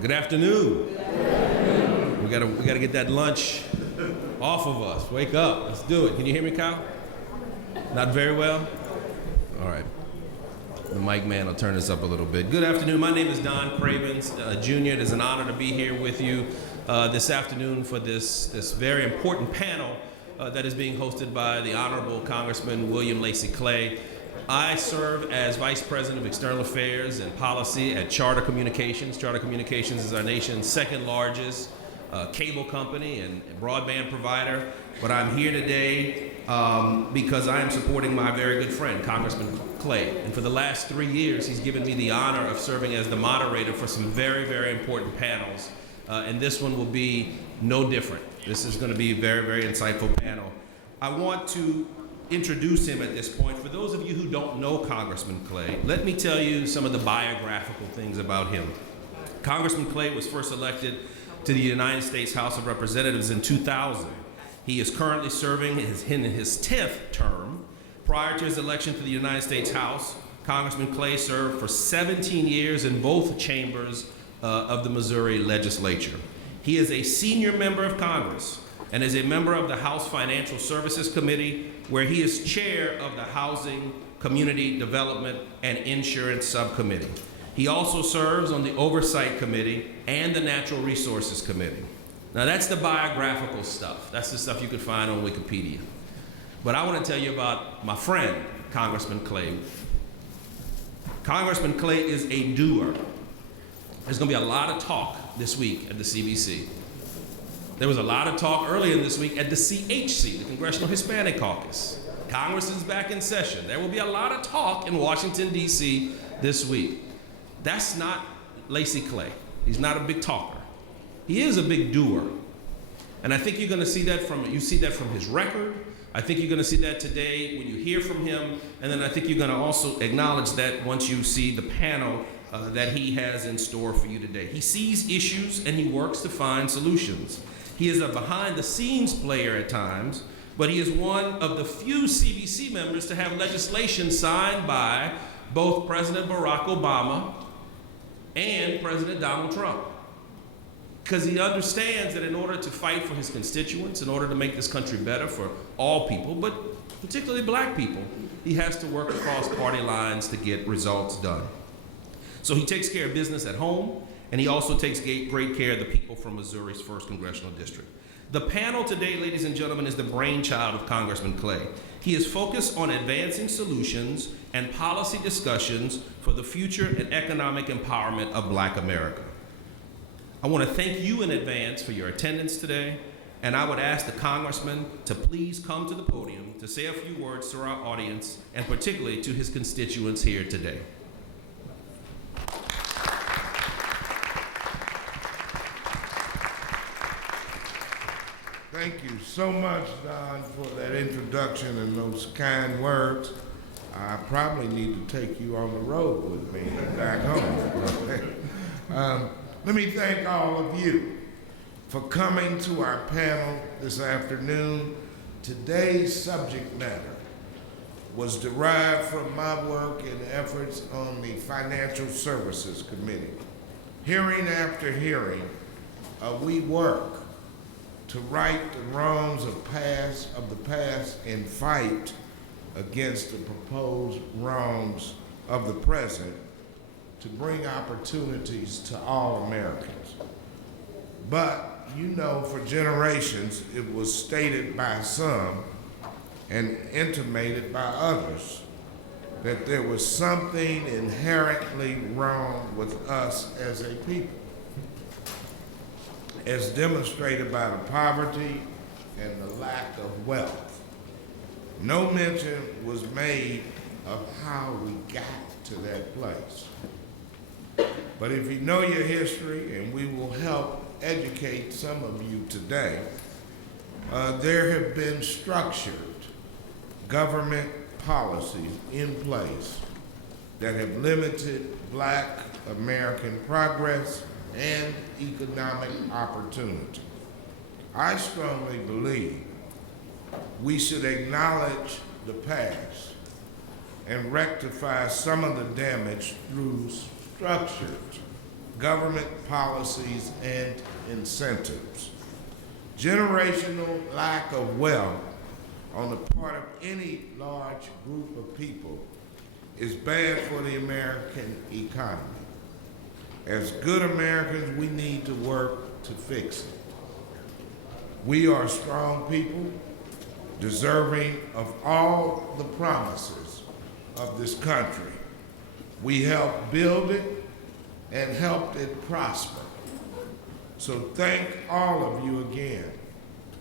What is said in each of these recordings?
Good afternoon. We gotta get that lunch off of us. Wake up. Let's do it. Can you hear me, Kyle? Not very well? All right. The mic man will turn this up a little bit. Good afternoon. My name is Don Cravens, Jr. It is an honor to be here with you this afternoon for this very important panel that is being hosted by the Honorable Congressman William Lacy Clay. I serve as Vice President of External Affairs and Policy at Charter Communications. Charter Communications is our nation's second largest cable company and broadband provider. But I'm here today because I am supporting my very good friend, Congressman Clay. And for the last 3 years, he's given me the honor of serving as the moderator for some very, very important panels. And this one will be no different. This is going to be a very, very insightful panel. I want to introduce him at this point. For those of you who don't know Congressman Clay, let me tell you some of the biographical things about him. Congressman Clay was first elected to the United States House of Representatives in 2000. He is currently serving in his 10th term. Prior to his election to the United States House, Congressman Clay served for 17 years in both chambers of the Missouri legislature. He is a senior member of Congress and is a member of the House Financial Services Committee, where he is chair of the Housing, Community Development, and Insurance Subcommittee. He also serves on the Oversight Committee and the Natural Resources Committee. Now that's the biographical stuff. That's the stuff you can find on Wikipedia. But I want to tell you about my friend, Congressman Clay. Congressman Clay is a doer. There's going to be a lot of talk this week at the CBC. There was a lot of talk earlier this week at the CHC, the Congressional Hispanic Caucus. Congress is back in session. There will be a lot of talk in Washington, D.C. this week. That's not Lacy Clay. He's not a big talker. He is a big doer. And I think you're going to see that from his record. I think you're going to see that today when you hear from him. And then I think you're going to also acknowledge that once you see the panel that he has in store for you today. He sees issues and he works to find solutions. He is a behind-the-scenes player at times, but he is one of the few CBC members to have legislation signed by both President Barack Obama and President Donald Trump. Because he understands that in order to fight for his constituents, in order to make this country better for all people, but particularly black people, he has to work across party lines to get results done. So he takes care of business at home, and he also takes great care of the people from Missouri's 1st Congressional District. The panel today, ladies and gentlemen, is the brainchild of Congressman Clay. He is focused on advancing solutions and policy discussions for the future and economic empowerment of Black America. I want to thank you in advance for your attendance today, and I would ask the Congressman to please come to the podium to say a few words to our audience, and particularly to his constituents here today. Thank you so much, Don, for that introduction and those kind words. I probably need to take you on the road with me back home. Let me thank all of you for coming to our panel this afternoon. Today's subject matter was derived from my work and efforts on the Financial Services Committee. Hearing after hearing, we work to right the wrongs of the past and fight against the proposed wrongs of the present to bring opportunities to all Americans. But you know, for generations, it was stated by some and intimated by others that there was something inherently wrong with us as a people, as demonstrated by the poverty and the lack of wealth. No mention was made of how we got to that place. But if you know your history, and we will help educate some of you today, there have been structured government policies in place that have limited Black American progress and economic opportunity. I strongly believe we should acknowledge the past and rectify some of the damage through structured government policies and incentives. Generational lack of wealth on the part of any large group of people is bad for the American economy. As good Americans, we need to work to fix it. We are strong people, deserving of all the promises of this country. We helped build it and helped it prosper. So thank all of you again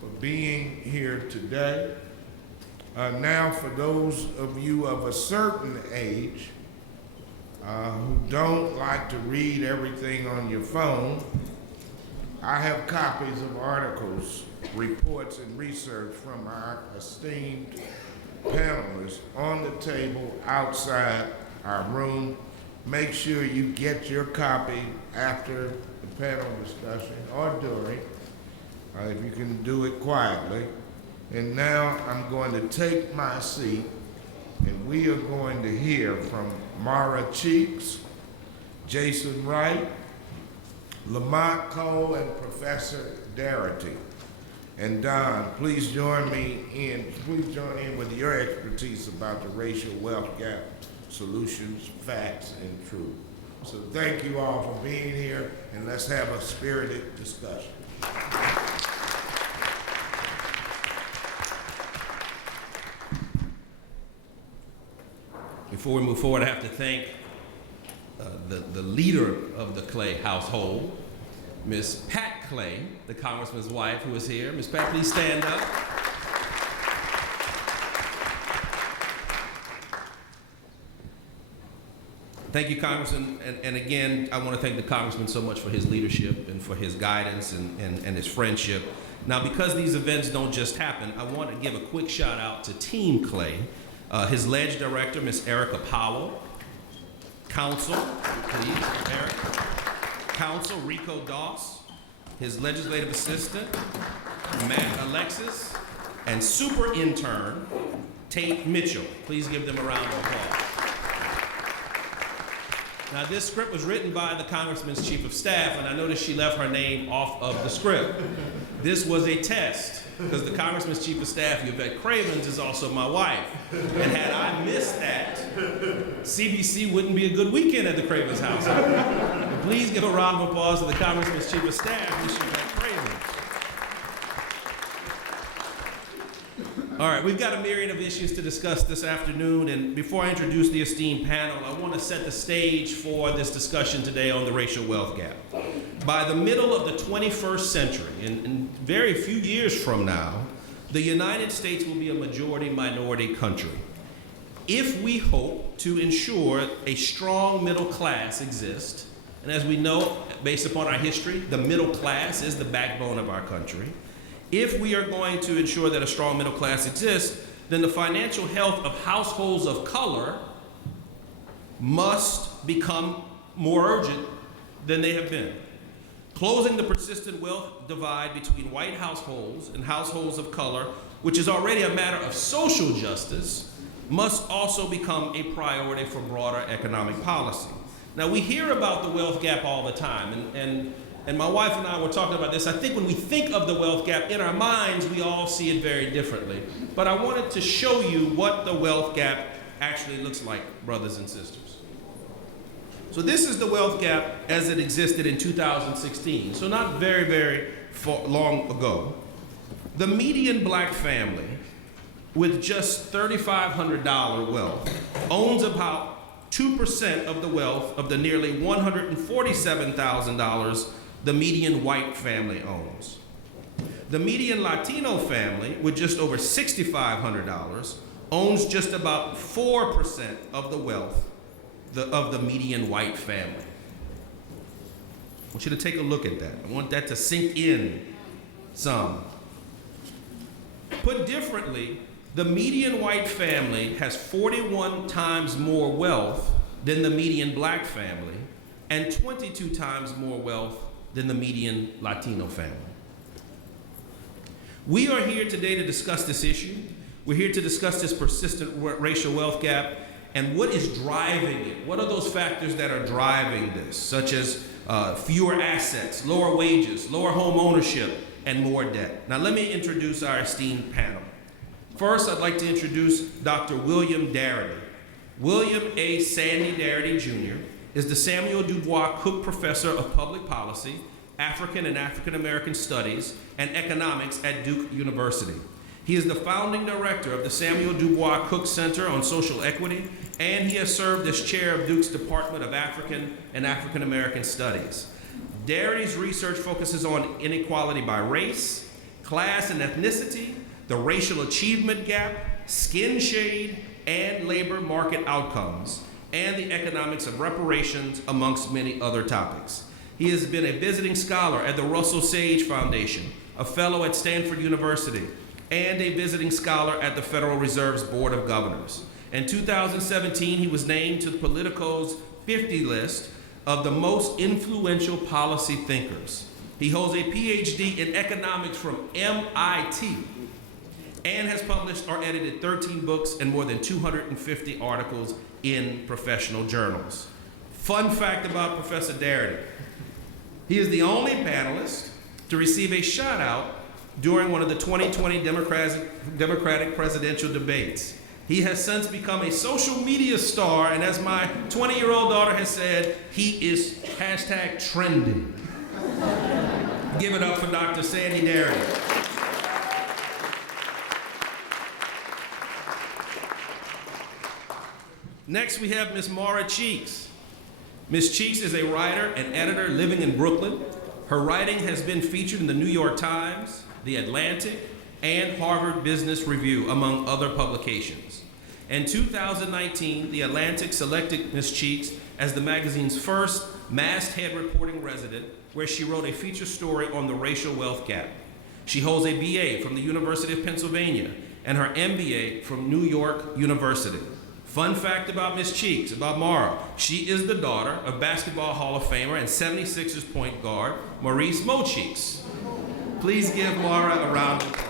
for being here today. Now, for those of you of a certain age who don't like to read everything on your phone, I have copies of articles, reports, and research from our esteemed panelists on the table outside our room. Make sure you get your copy after the panel discussion or during, if you can do it quietly. And now I'm going to take my seat, and we are going to hear from Mara Cheeks, Jason Wright, Lamont Cole, and Professor Darity. And Don, please join in with your expertise about the racial wealth gap, solutions, facts, and truth. So thank you all for being here, and let's have a spirited discussion. Before we move forward, I have to thank the leader of the Clay household, Ms. Pat Clay, the Congressman's wife, who is here. Ms. Pat, please stand up. Thank you, Congressman. And again, I want to thank the Congressman so much for his leadership and for his guidance and his friendship. Now, because these events don't just happen, I want to give a quick shout out to Team Clay, his ledge director, Ms. Erica Powell, counsel, please, Eric, counsel, Rico Doss, his legislative assistant, Matt Alexis, and super intern, Tate Mitchell. Please give them a round of applause. Now, this script was written by the Congressman's chief of staff, and I noticed she left her name off of the script. This was a test, because the Congressman's chief of staff, Yvette Cravens, is also my wife. And had I missed that, CBC wouldn't be a good weekend at the Cravens house. But please give a round of applause to the Congressman's chief of staff, Ms. Yvette Cravens. All right, we've got a myriad of issues to discuss this afternoon, and before I introduce the esteemed panel, I want to set the stage for this discussion today on the racial wealth gap. By the middle of the 21st century, in very few years from now, the United States will be a majority-minority country. If we hope to ensure a strong middle class exists, and as we know, based upon our history, the middle class is the backbone of our country. If we are going to ensure that a strong middle class exists, then the financial health of households of color must become more urgent than they have been. Closing the persistent wealth divide between white households and households of color, which is already a matter of social justice, must also become a priority for broader economic policy. Now, we hear about the wealth gap all the time, and my wife and I were talking about this. I think when we think of the wealth gap in our minds, we all see it very differently. But I wanted to show you what the wealth gap actually looks like, brothers and sisters. So this is the wealth gap as it existed in 2016, so not very, very long ago. The median black family with just $3,500 wealth owns about 2% of the wealth of the nearly $147,000 the median white family owns. The median Latino family with just over $6,500 owns just about 4% of the wealth of the median white family. I want you to take a look at that. I want that to sink in some. Put differently, the median white family has 41 times more wealth than the median black family and 22 times more wealth than the median Latino family. We are here today to discuss this issue. We're here to discuss this persistent racial wealth gap and what is driving it. What are those factors that are driving this, such as fewer assets, lower wages, lower home ownership, and more debt. Now let me introduce our esteemed panel. First, I'd like to introduce Dr. William Darity. William A. Sandy Darity, Jr. is the Samuel Dubois Cook Professor of Public Policy, African and African American Studies, and Economics at Duke University. He is the founding director of the Samuel Dubois Cook Center on Social Equity, and he has served as chair of Duke's Department of African and African American Studies. Darity's research focuses on inequality by race, class and ethnicity, the racial achievement gap, skin shade, and labor market outcomes, and the economics of reparations, amongst many other topics. He has been a visiting scholar at the Russell Sage Foundation, a fellow at Stanford University, and a visiting scholar at the Federal Reserve's Board of Governors. In 2017, he was named to Politico's 50 list of the most influential policy thinkers. He holds a PhD in economics from MIT and has published or edited 13 books and more than 250 articles in professional journals. Fun fact about Professor Darity: he is the only panelist to receive a shout out during one of the 2020 Democratic presidential debates. He has since become a social media star, and as my 20-year-old daughter has said, he is #trending. Give it up for Dr. Sandy Darity. Next, we have Ms. Maura Cheeks. Ms. Cheeks is a writer and editor living in Brooklyn. Her writing has been featured in the New York Times, The Atlantic, and Harvard Business Review, among other publications. In 2019, The Atlantic selected Ms. Cheeks as the magazine's first masthead reporting resident, where she wrote a feature story on the racial wealth gap. She holds a BA from the University of Pennsylvania and her MBA from New York University. Fun fact about Ms. Cheeks, about Maura: she is the daughter of Basketball Hall of Famer and 76ers point guard Maurice Mo Cheeks. Please give Maura a round of applause.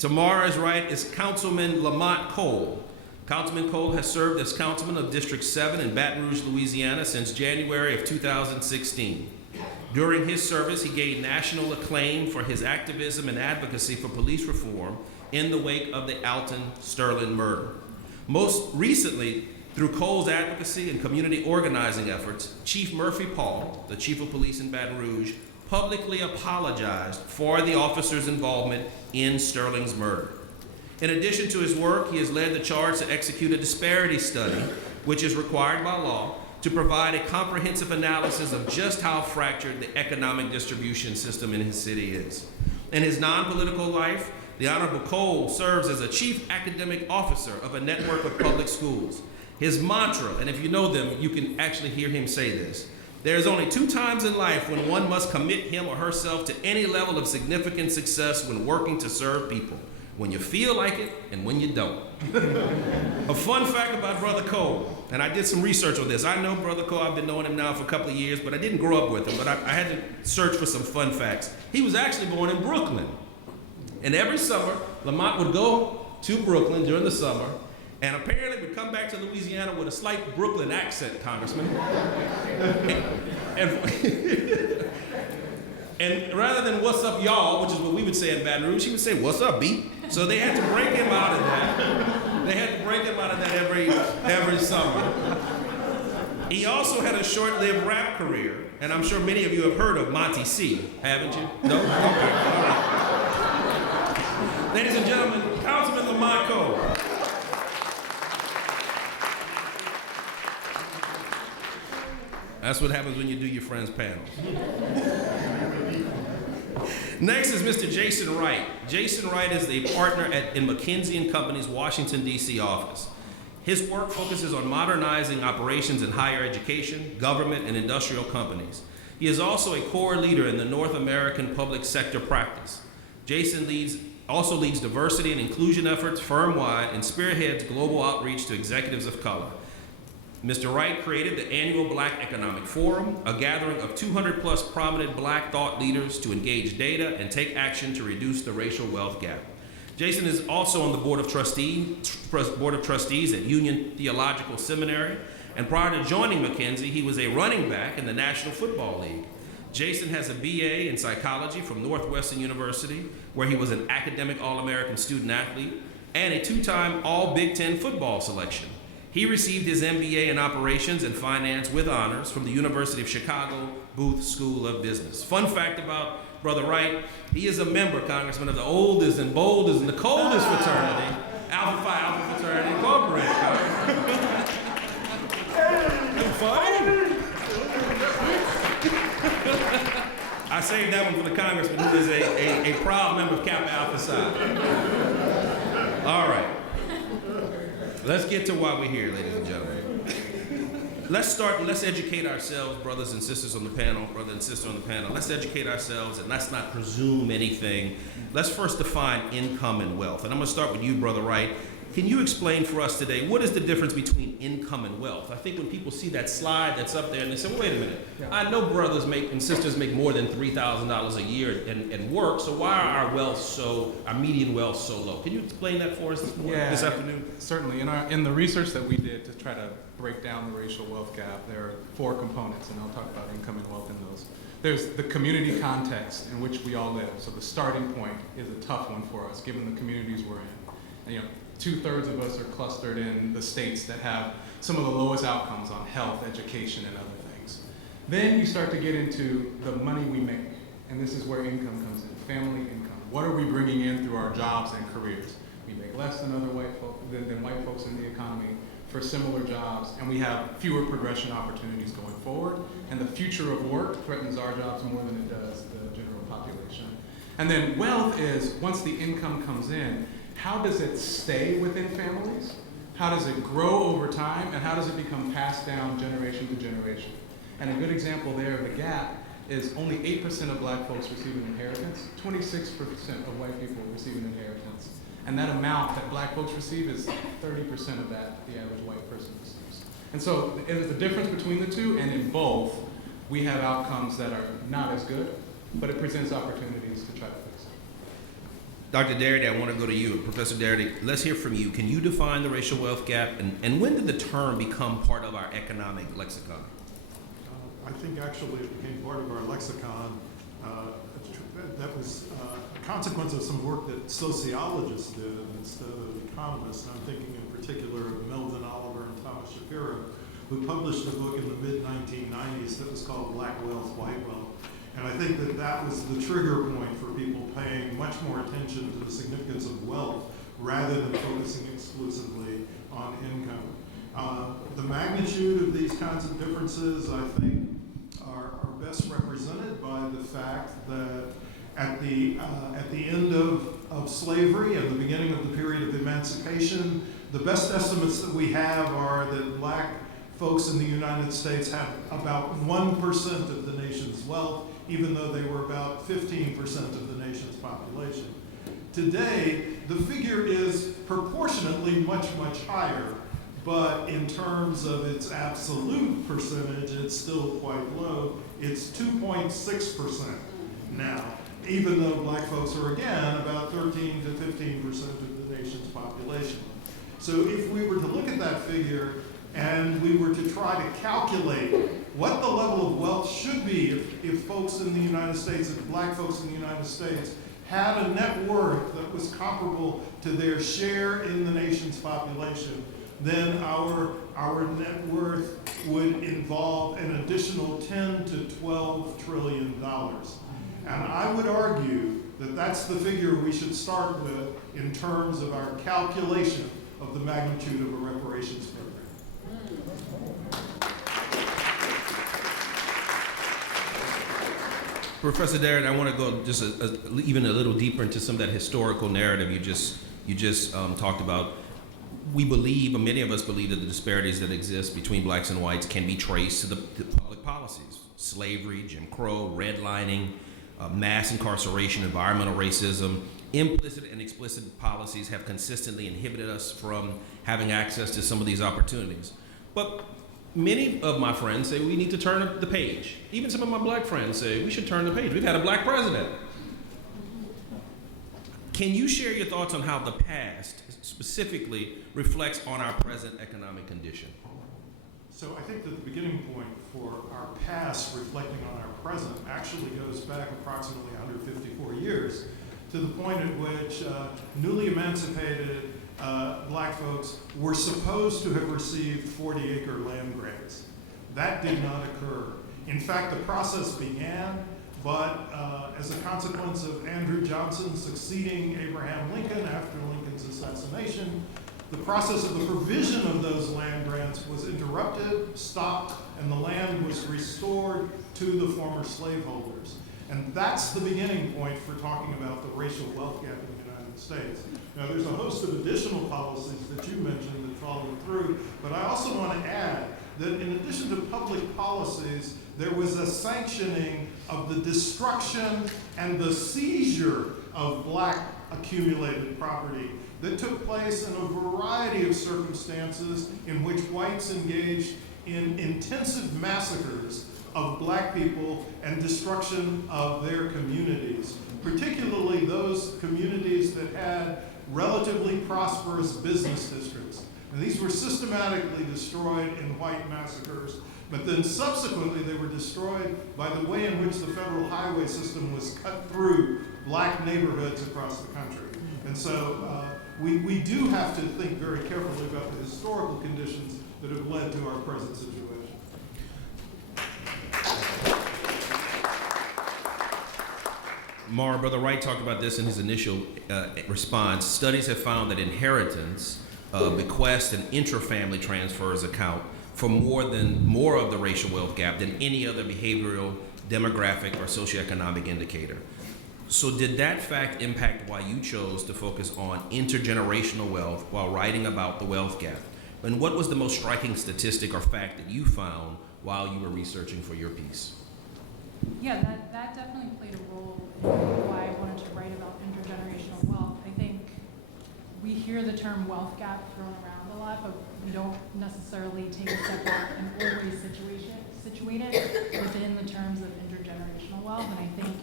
To Maura's right is Councilman Lamont Cole. Councilman Cole has served as councilman of District 7 in Baton Rouge, Louisiana since January of 2016. During his service, he gained national acclaim for his activism and advocacy for police reform in the wake of the Alton Sterling murder. Most recently, through Cole's advocacy and community organizing efforts, Chief Murphy Paul, the chief of police in Baton Rouge, publicly apologized for the officer's involvement in Sterling's murder. In addition to his work, he has led the charge to execute a disparity study, which is required by law, to provide a comprehensive analysis of just how fractured the economic distribution system in his city is. In his non-political life, the Honorable Cole serves as a chief academic officer of a network of public schools. His mantra, and if you know them, you can actually hear him say this: "There's only 2 times in life when one must commit him or herself to any level of significant success when working to serve people: when you feel like it and when you don't." A fun fact about Brother Cole, and I did some research on this. I know Brother Cole, I've been knowing him now for a couple of years, but I didn't grow up with him, but I had to search for some fun facts. He was actually born in Brooklyn. And every summer, Lamont would go to Brooklyn during the summer, and apparently would come back to Louisiana with a slight Brooklyn accent, Congressman. And rather than "what's up, y'all," which is what we would say in Baton Rouge, he would say, "What's up, B?" So they had to break him out of that. They had to break him out of that every summer. He also had a short-lived rap career, and I'm sure many of you have heard of Monty C, haven't you? No? Okay, all right. Ladies and gentlemen, Councilman Lamont Cole. That's what happens when you do your friends' panels. Next is Mr. Jason Wright. Jason Wright is a partner in McKinsey & Company's Washington, D.C. office. His work focuses on modernizing operations in higher education, government, and industrial companies. He is also a core leader in the North American public sector practice. Jason also leads diversity and inclusion efforts firm-wide and spearheads global outreach to executives of color. Mr. Wright created the annual Black Economic Forum, a gathering of 200+ prominent Black thought leaders to engage data and take action to reduce the racial wealth gap. Jason is also on the Board of Trustees at Union Theological Seminary, and prior to joining McKinsey, he was a running back in the National Football League. Jason has a BA in psychology from Northwestern University, where he was an academic All-American student athlete and a two-time All-Big Ten football selection. He received his MBA in operations and finance with honors from the University of Chicago Booth School of Business. Fun fact about Brother Wright, he is a member, Congressman, of the oldest and boldest and the coldest fraternity, Alpha Phi Alpha Fraternity Incorporated. I saved that one for the Congressman, who is a proud member of Kappa Alpha Psi. All right. Let's get to why we're here, ladies and gentlemen. Let's educate ourselves, brothers and sisters on the panel, brother and sister on the panel. Let's educate ourselves and let's not presume anything. Let's first define income and wealth. And I'm gonna start with you, Brother Wright. Can you explain for us today, what is the difference between income and wealth? I think when people see that slide that's up there and they say, well, wait a minute, I know brothers and sisters make more than $3,000 a year and work, so why are our median wealth so low? Can you explain that for us this afternoon? Certainly. In the research that we did to try to break down the racial wealth gap, there are 4 components, and I'll talk about income and wealth in those. There's the community context in which we all live. So the starting point is a tough one for us, given the communities we're in. And, 2/3 of us are clustered in the states that have some of the lowest outcomes on health, education, and other things. Then you start to get into the money we make, and this is where income comes in, family income. What are we bringing in through our jobs and careers? We make less than other white folks in the economy for similar jobs, and we have fewer progression opportunities going forward, and the future of work threatens our jobs more than it does the general population. And then wealth is, once the income comes in, how does it stay within families? How does it grow over time? And how does it become passed down generation to generation? And a good example there of the gap is only 8% of black folks receive an inheritance, 26% of white people receive an inheritance. And that amount that black folks receive is 30% of that the average white person receives. And so there's a difference between the two, and in both, we have outcomes that are not as good, but it presents opportunities to try to fix it. Dr. Darity, I want to go to you. Professor Darity, let's hear from you. Can you define the racial wealth gap, and when did the term become part of our economic lexicon? I think actually it became part of our lexicon. That was a consequence of some work that sociologists did instead of economists. And I'm thinking in particular of Melvin Oliver and Thomas Shapiro, who published a book in the mid-1990s that was called Black Wealth, White Wealth. And I think that that was the trigger point for people paying much more attention to the significance of wealth rather than focusing exclusively on income. The magnitude of these kinds of differences, I think, are best represented by the fact that at the end of slavery and the beginning of the period of emancipation, the best estimates that we have are that black folks in the United States have about 1% of the nation's wealth, even though they were about 15% of the nation's population. Today, the figure is proportionately much, much higher, but in terms of its absolute percentage, it's still quite low. It's 2.6% now, even though black folks are, again, about 13 to 15% of the nation's population. So if we were to look at that figure and we were to try to calculate what the level of wealth should be if folks in the United States, if black folks in the United States had a net worth that was comparable to their share in the nation's population, then our net worth would involve an additional $10 to $12 trillion. And I would argue that that's the figure we should start with in terms of our calculation of the magnitude of a reparations program. Professor Darren, I want to go just even a little deeper into some of that historical narrative you just talked about. We believe, or many of us believe, that the disparities that exist between blacks and whites can be traced to the public policies. Slavery, Jim Crow, redlining, mass incarceration, environmental racism. Implicit and explicit policies have consistently inhibited us from having access to some of these opportunities. But many of my friends say we need to turn the page. Even some of my black friends say we should turn the page. We've had a black president. Can you share your thoughts on how the past specifically reflects on our present economic condition? So I think that the beginning point for our past reflecting on our present actually goes back approximately 154 years to the point at which newly emancipated black folks were supposed to have received 40-acre land grants. That did not occur. In fact, the process began, but as a consequence of Andrew Johnson succeeding Abraham Lincoln after Lincoln's assassination, the process of the provision of those land grants was interrupted, stopped, and the land was restored to the former slaveholders. And that's the beginning point for talking about the racial wealth gap in the United States. Now, there's a host of additional policies that you mentioned that follow through, but I also want to add that in addition to public policies, there was a sanctioning of the destruction and the seizure of black accumulated property that took place in a variety of circumstances in which whites engaged in intensive massacres of black people and destruction of their communities, particularly those communities that had relatively prosperous business districts. And these were systematically destroyed in white massacres, but then subsequently they were destroyed by the way in which the federal highway system was cut through black neighborhoods across the country. And so we do have to think very carefully about the historical conditions that have led to our present situation. Mara, Brother Wright talked about this in his initial response. Studies have found that inheritance, bequest, and intrafamily transfers account for more of the racial wealth gap than any other behavioral, demographic, or socioeconomic indicator. So did that fact impact why you chose to focus on intergenerational wealth while writing about the wealth gap? And what was the most striking statistic or fact that you found while you were researching for your piece? Yeah, that definitely played a role in why I wanted to write about intergenerational wealth. I think we hear the term wealth gap thrown around a lot, but we don't necessarily take a step back and always situate it within the terms of intergenerational wealth. And I think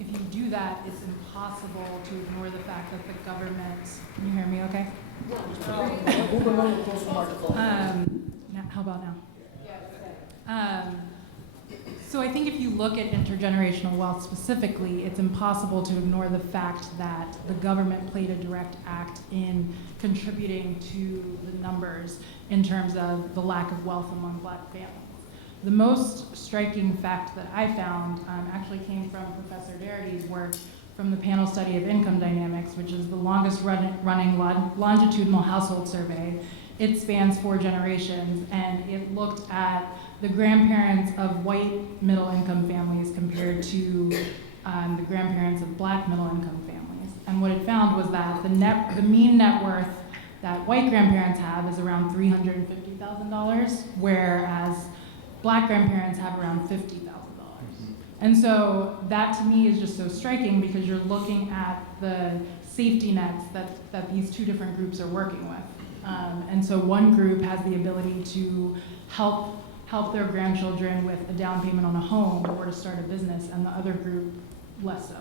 if you do that, it's impossible to ignore the fact that the government, can you hear me okay? Now, how about now? So I think if you look at intergenerational wealth specifically, it's impossible to ignore the fact that the government played a direct act in contributing to the numbers in terms of the lack of wealth among black families. The most striking fact that I found actually came from Professor Darity's work from the panel study of income dynamics, which is the longest running longitudinal household survey. It spans 4 generations, and it looked at the grandparents of white middle-income families compared to the grandparents of black middle-income families. And what it found was that the mean net worth that white grandparents have is around $350,000, whereas black grandparents have around $50,000. And so that to me is just so striking because you're looking at the safety nets that these two different groups are working with. And so one group has the ability to help their grandchildren with a down payment on a home or to start a business, and the other group less so.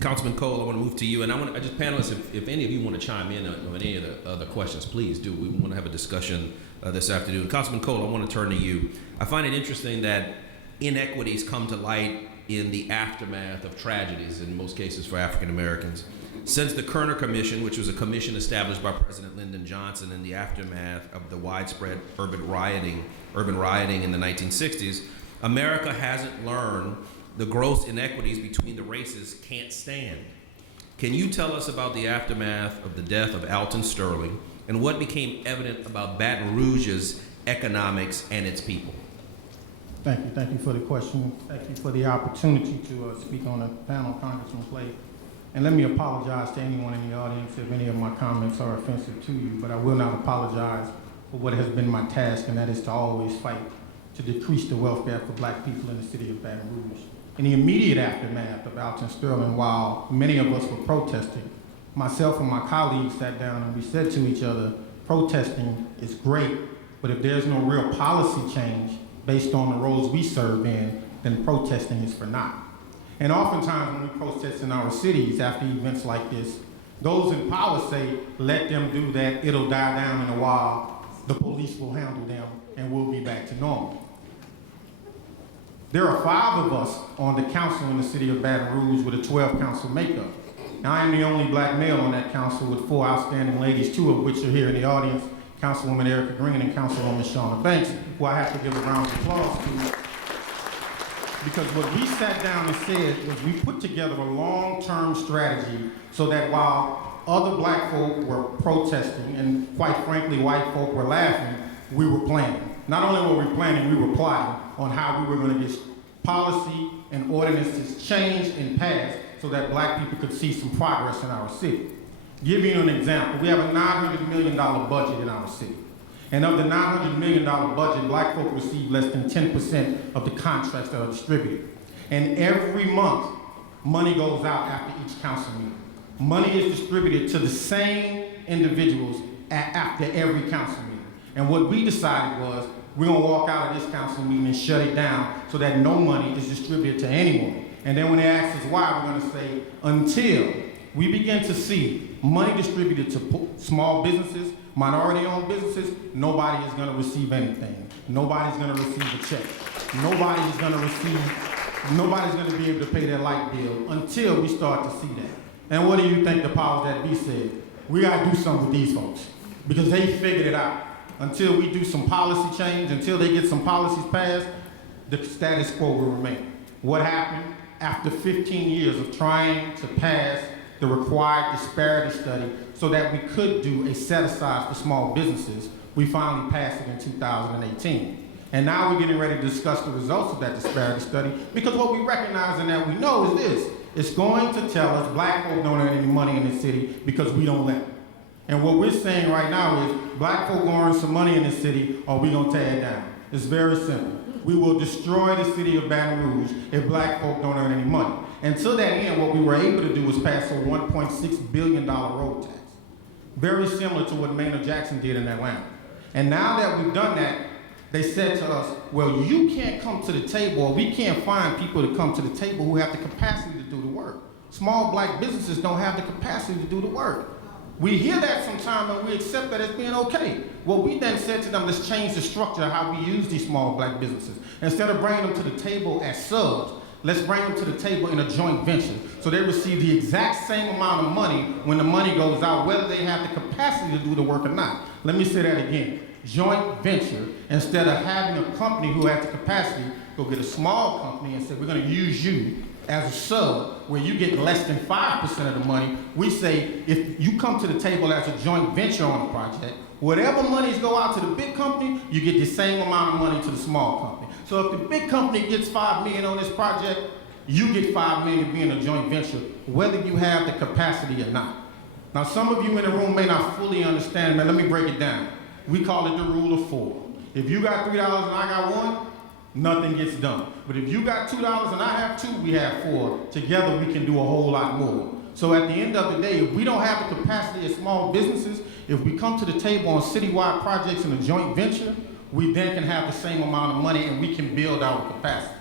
Councilman Cole, I want to move to you, and I just panelists, if any of you want to chime in on any of the other questions, please do. We want to have a discussion this afternoon. Councilman Cole, I want to turn to you. I find it interesting that inequities come to light in the aftermath of tragedies, in most cases for African Americans. Since the Kerner Commission, which was a commission established by President Lyndon Johnson in the aftermath of the widespread urban rioting in the 1960s, America hasn't learned the gross inequities between the races can't stand. Can you tell us about the aftermath of the death of Alton Sterling and what became evident about Baton Rouge's economics and its people? Thank you for the question. Thank you for the opportunity to speak on the panel, Congressman Clay. And let me apologize to anyone in the audience if any of my comments are offensive to you, but I will not apologize for what has been my task, and that is to always fight to decrease the wealth gap for black people in the city of Baton Rouge. In the immediate aftermath of Alton Sterling, while many of us were protesting, myself and my colleagues sat down and we said to each other, protesting is great, but if there's no real policy change based on the roles we serve in, then protesting is for naught. And oftentimes when we protest in our cities after events like this, those in power say, let them do that, it'll die down in a while, the police will handle them, and we'll be back to normal. There are 5 of us on the council in the city of Baton Rouge with a 12-council makeup. Now, I am the only black male on that council with 4 outstanding ladies, 2 of which are here in the audience, Councilwoman Erica Green and Councilwoman Shauna Banks, who I have to give a round of applause to. Because what we sat down and said was we put together a long-term strategy so that while other black folk were protesting and quite frankly white folk were laughing, we were planning. Not only were we planning, we were plotting on how we were going to get policy and ordinances changed and passed so that black people could see some progress in our city. Give you an example, we have a $900 million budget in our city. And of the $900 million budget, black folk receive less than 10% of the contracts that are distributed. And every month, money goes out after each council meeting. Money is distributed to the same individuals after every council meeting. And what we decided was, we're gonna walk out of this council meeting and shut it down so that no money is distributed to anyone. And then when they ask us why, we're gonna say, until we begin to see money distributed to small businesses, minority-owned businesses, nobody is going to receive anything. Nobody's going to receive a check. Nobody's going to be able to pay their light bill until we start to see that. And what do you think the powers that be said? We got to do something with these folks because they figured it out. Until we do some policy change, until they get some policies passed, the status quo will remain. What happened after 15 years of trying to pass the required disparity study so that we could do a set-aside for small businesses, we finally passed it in 2018. And now we're getting ready to discuss the results of that disparity study because what we recognize and that we know is this. It's going to tell us black folk don't earn any money in the city because we don't let them. And what we're saying right now is black folk gonna earn some money in the city or we gonna tear it down. It's very simple. We will destroy the city of Baton Rouge if black folk don't earn any money. And to that end, what we were able to do was pass a $1.6 billion road tax. Very similar to what Maynard Jackson did in Atlanta. And now that we've done that, they said to us, well, you can't come to the table, or we can't find people to come to the table who have the capacity to do the work. Small black businesses don't have the capacity to do the work. We hear that sometimes and we accept that as being okay. Well, we then said to them, let's change the structure of how we use these small black businesses. Instead of bringing them to the table as subs, let's bring them to the table in a joint venture so they receive the exact same amount of money when the money goes out, whether they have the capacity to do the work or not. Let me say that again. Joint venture, instead of having a company who has the capacity, go get a small company and say, we're gonna use you as a sub where you get less than 5% of the money. We say, if you come to the table as a joint venture on a project, whatever monies go out to the big company, you get the same amount of money to the small company. So if the big company gets $5 million on this project, you get $5 million being a joint venture, whether you have the capacity or not. Now, some of you in the room may not fully understand, but let me break it down. We call it the rule of 4. If you got $3 and I got 1, nothing gets done. But if you got $2 and I have 2, we have 4. Together we can do a whole lot more. So at the end of the day, if we don't have the capacity as small businesses, if we come to the table on citywide projects in a joint venture, we then can have the same amount of money and we can build our capacity.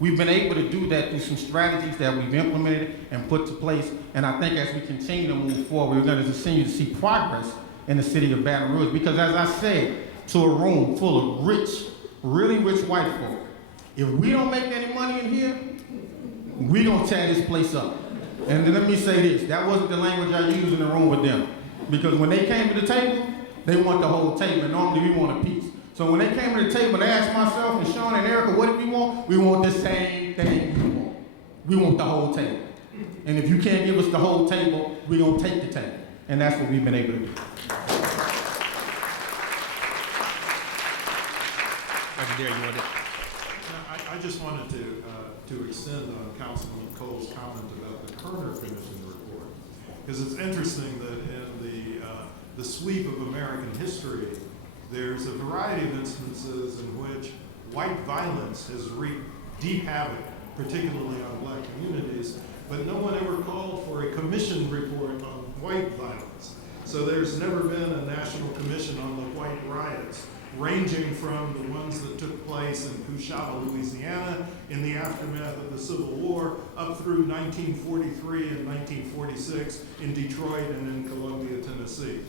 We've been able to do that through some strategies that we've implemented and put to place. And I think as we continue to move forward, we're going to continue to see progress in the city of Baton Rouge. Because as I said, to a room full of rich, really rich white folk, if we don't make any money in here, we're going to tear this place up. And then let me say this, that wasn't the language I used in the room with them. Because when they came to the table, they want the whole table, and normally we want a piece. So when they came to the table, they asked myself and Sean and Erica, what do we want? We want the same thing we want. We want the whole table. And if you can't give us the whole table, we're going to take the table. And that's what we've been able to do. I just wanted to extend on Councilman Cole's comment about the Kerner Commission report, because it's interesting that in the sweep of American history, there's a variety of instances in which white violence has wreaked deep havoc, particularly on black communities, but no one ever called for a commission report on white violence. So there's never been a national commission on the white riots ranging from the ones that took place in Coushatta, Louisiana, in the aftermath of the Civil War, up through 1943 and 1946 in Detroit and in Columbia, Tennessee.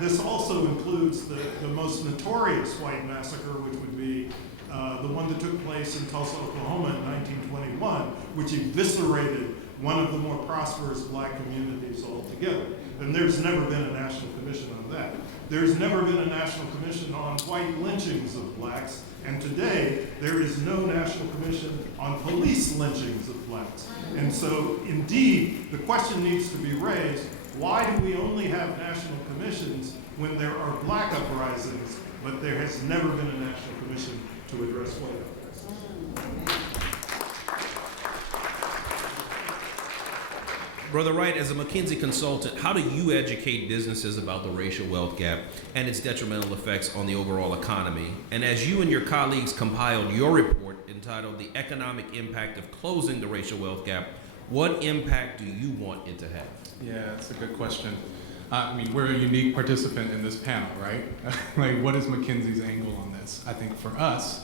This also includes the most notorious white massacre, which would be the one that took place in Tulsa, Oklahoma in 1921, which eviscerated one of the more prosperous black communities altogether. And there's never been a national commission on that. There's never been a national commission on white lynchings of blacks, and today there is no national commission on police lynchings of blacks. And so, indeed, the question needs to be raised, why do we only have national commissions when there are black uprisings, but there has never been a national commission to address white uprisings? Brother Wright, as a McKinsey consultant, how do you educate businesses about the racial wealth gap and its detrimental effects on the overall economy? And as you and your colleagues compiled your report entitled The Economic Impact of Closing the Racial Wealth Gap, what impact do you want it to have? Yeah, that's a good question. I mean, we're a unique participant in this panel, right? Like, what is McKinsey's angle on this? I think for us,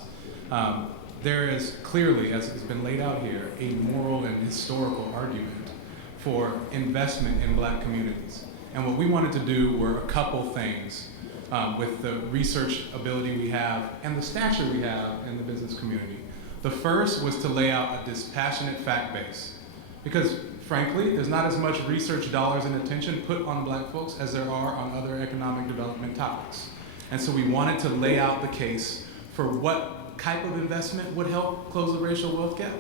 there is clearly, as has been laid out here, a moral and historical argument for investment in black communities. And what we wanted to do were a couple things with the research ability we have and the stature we have in the business community. The first was to lay out a dispassionate fact base. Because frankly, there's not as much research dollars and attention put on black folks as there are on other economic development topics. And so we wanted to lay out the case for what type of investment would help close the racial wealth gap.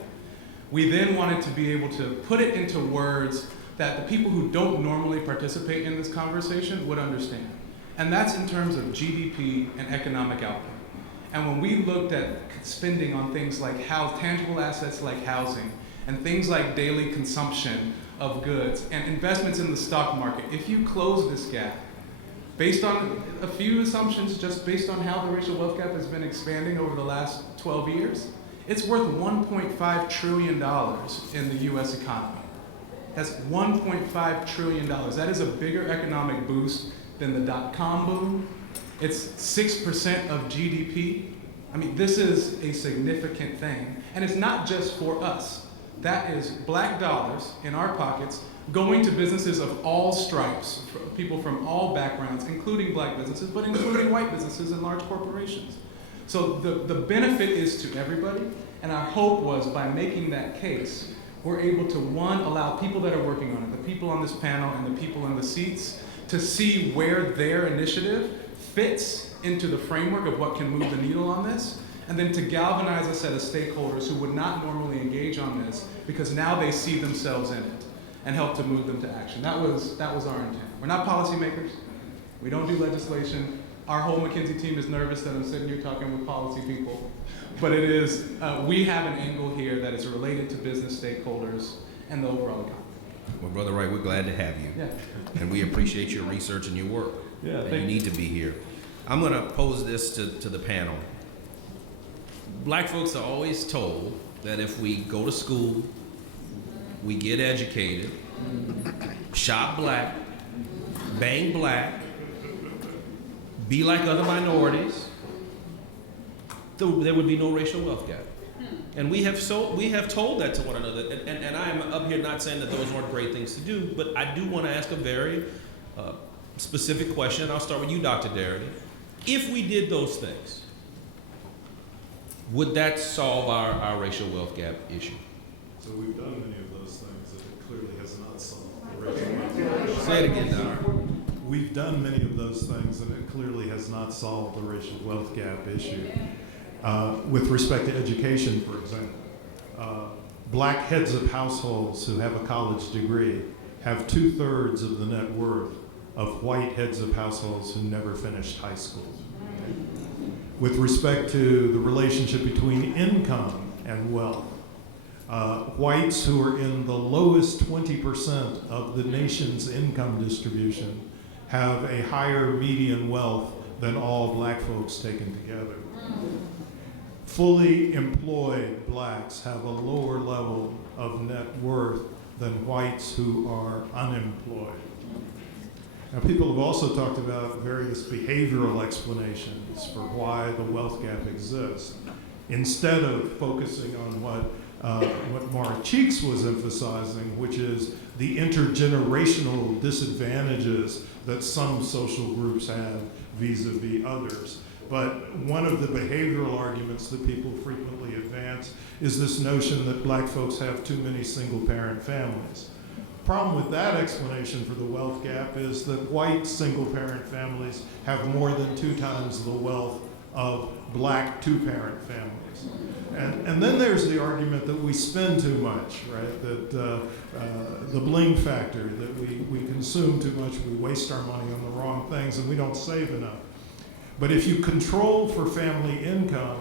We then wanted to be able to put it into words that the people who don't normally participate in this conversation would understand. And that's in terms of GDP and economic output. And when we looked at spending on things like tangible assets like housing, and things like daily consumption of goods, and investments in the stock market, if you close this gap, based on a few assumptions, just based on how the racial wealth gap has been expanding over the last 12 years, it's worth $1.5 trillion in the US economy. That's $1.5 trillion. That is a bigger economic boost than the dot-com boom. It's 6% of GDP. I mean, this is a significant thing. And it's not just for us. That is black dollars in our pockets going to businesses of all stripes, people from all backgrounds, including black businesses, but including white businesses and large corporations. So the benefit is to everybody, and our hope was by making that case, we're able to, one, allow people that are working on it, the people on this panel and the people in the seats, to see where their initiative fits into the framework of what can move the needle on this, and then to galvanize a set of stakeholders who would not normally engage on this because now they see themselves in it and help to move them to action. That was our intent. We're not policymakers. We don't do legislation. Our whole McKinsey team is nervous that I'm sitting here talking with policy people. But it is, we have an angle here that is related to business stakeholders and the overall economy. Well, Brother Wright, we're glad to have you. Yeah. And we appreciate your research and your work. Yeah, and you need to be here. I'm going to pose this to the panel. Black folks are always told that if we go to school, we get educated, shop black, bang black, be like other minorities, there would be no racial wealth gap. And we have told that to one another. And I'm up here not saying that those aren't great things to do, but I do want to ask a very specific question. I'll start with you, Dr. Darity. If we did those things, would that solve our racial wealth gap issue? So we've done many of those things, and it clearly has not solved the racial wealth gap. Say it again, Doc. We've done many of those things, and it clearly has not solved the racial wealth gap issue. With respect to education, for example, black heads of households who have a college degree have 2/3 of the net worth of white heads of households who never finished high school. With respect to the relationship between income and wealth, whites who are in the lowest 20% of the nation's income distribution have a higher median wealth than all black folks taken together. Fully employed blacks have a lower level of net worth than whites who are unemployed. Now, people have also talked about various behavioral explanations for why the wealth gap exists, instead of focusing on what Mara Cheeks was emphasizing, which is the intergenerational disadvantages that some social groups have vis-a-vis others. But one of the behavioral arguments that people frequently advance is this notion that black folks have too many single-parent families. Problem with that explanation for the wealth gap is that white single-parent families have more than 2 times the wealth of black 2-parent families. And then there's the argument that we spend too much, right? That the bling factor, that we consume too much, we waste our money on the wrong things, and we don't save enough. But if you control for family income,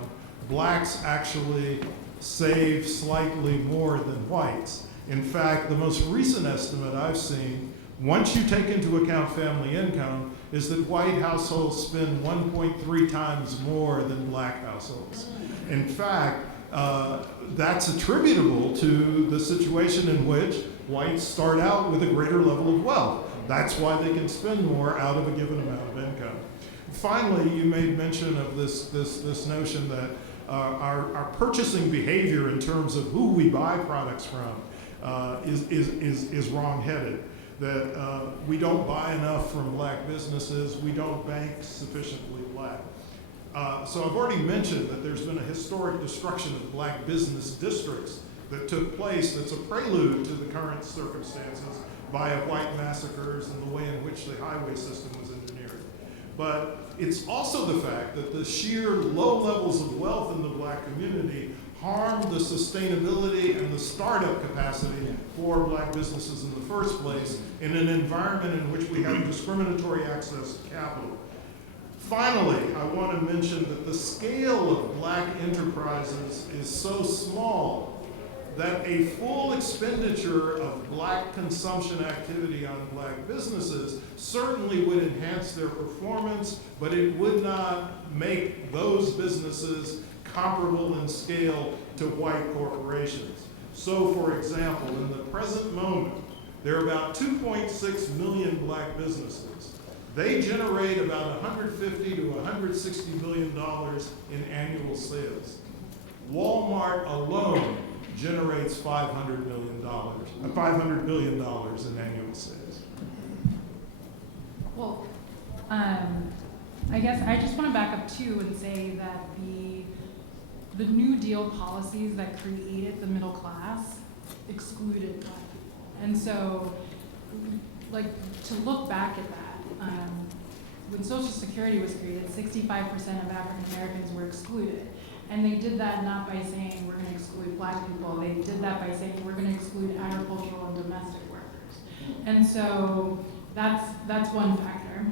blacks actually save slightly more than whites. In fact, the most recent estimate I've seen, once you take into account family income, is that white households spend 1.3 times more than black households. In fact, that's attributable to the situation in which whites start out with a greater level of wealth. That's why they can spend more out of a given amount of income. Finally, you made mention of this notion that our purchasing behavior in terms of who we buy products from is wrong-headed. That we don't buy enough from black businesses, we don't bank sufficiently black. So I've already mentioned that there's been a historic destruction of black business districts that took place that's a prelude to the current circumstances via white massacres and the way in which the highway system was engineered. But it's also the fact that the sheer low levels of wealth in the black community harm the sustainability and the startup capacity for black businesses in the first place in an environment in which we have discriminatory access to capital. Finally, I want to mention that the scale of black enterprises is so small that a full expenditure of black consumption activity on black businesses certainly would enhance their performance, but it would not make those businesses comparable in scale to white corporations. So, for example, in the present moment, there are about 2.6 million black businesses. They generate about $150 to $160 billion in annual sales. Walmart alone generates $500 billion in annual sales. Well, I guess I just want to back up too and say that the New Deal policies that created the middle class excluded black people. And so, like, to look back at that, when Social Security was created, 65% of African Americans were excluded. And they did that not by saying we're going to exclude black people, they did that by saying we're going to exclude agricultural and domestic workers. And so that's one factor.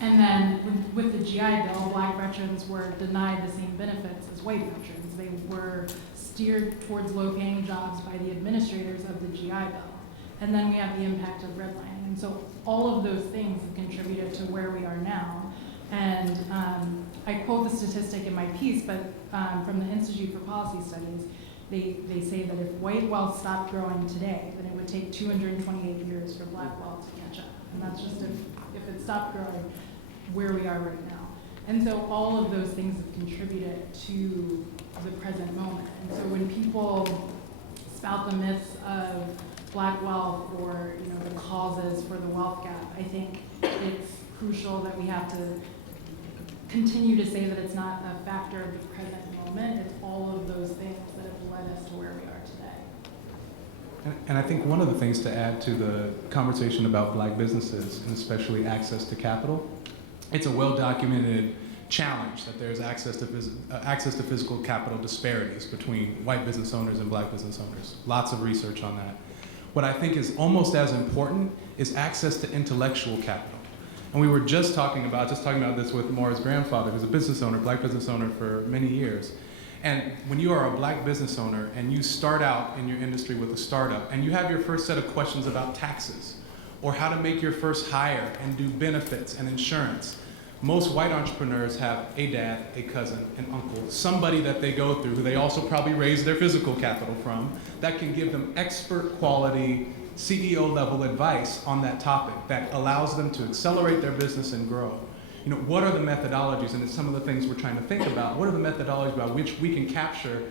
And then with the GI Bill, black veterans were denied the same benefits as white veterans. They were steered towards low-paying jobs by the administrators of the GI Bill. And then we have the impact of redlining. And so all of those things have contributed to where we are now. And I quote the statistic in my piece, but from the Institute for Policy Studies, they say that if white wealth stopped growing today, then it would take 228 years for black wealth to catch up. And that's just if it stopped growing where we are right now. And so all of those things have contributed to the present moment. And so when people spout the myths of black wealth or the causes for the wealth gap, I think it's crucial that we have to continue to say that it's not a factor of the present moment. It's all of those things that have led us to where we are today. And I think one of the things to add to the conversation about black businesses, and especially access to capital, it's a well-documented challenge that there's access to physical capital disparities between white business owners and black business owners. Lots of research on that. What I think is almost as important is access to intellectual capital. And we were just talking about this with Maura's grandfather, who's a business owner, black business owner for many years. And when you are a black business owner and you start out in your industry with a startup and you have your first set of questions about taxes or how to make your first hire and do benefits and insurance, most white entrepreneurs have a dad, a cousin, an uncle, somebody that they go through who they also probably raise their physical capital from that can give them expert quality CEO level advice on that topic that allows them to accelerate their business and grow. You know, what are the methodologies, and it's some of the things we're trying to think about. What are the methodologies by which we can capture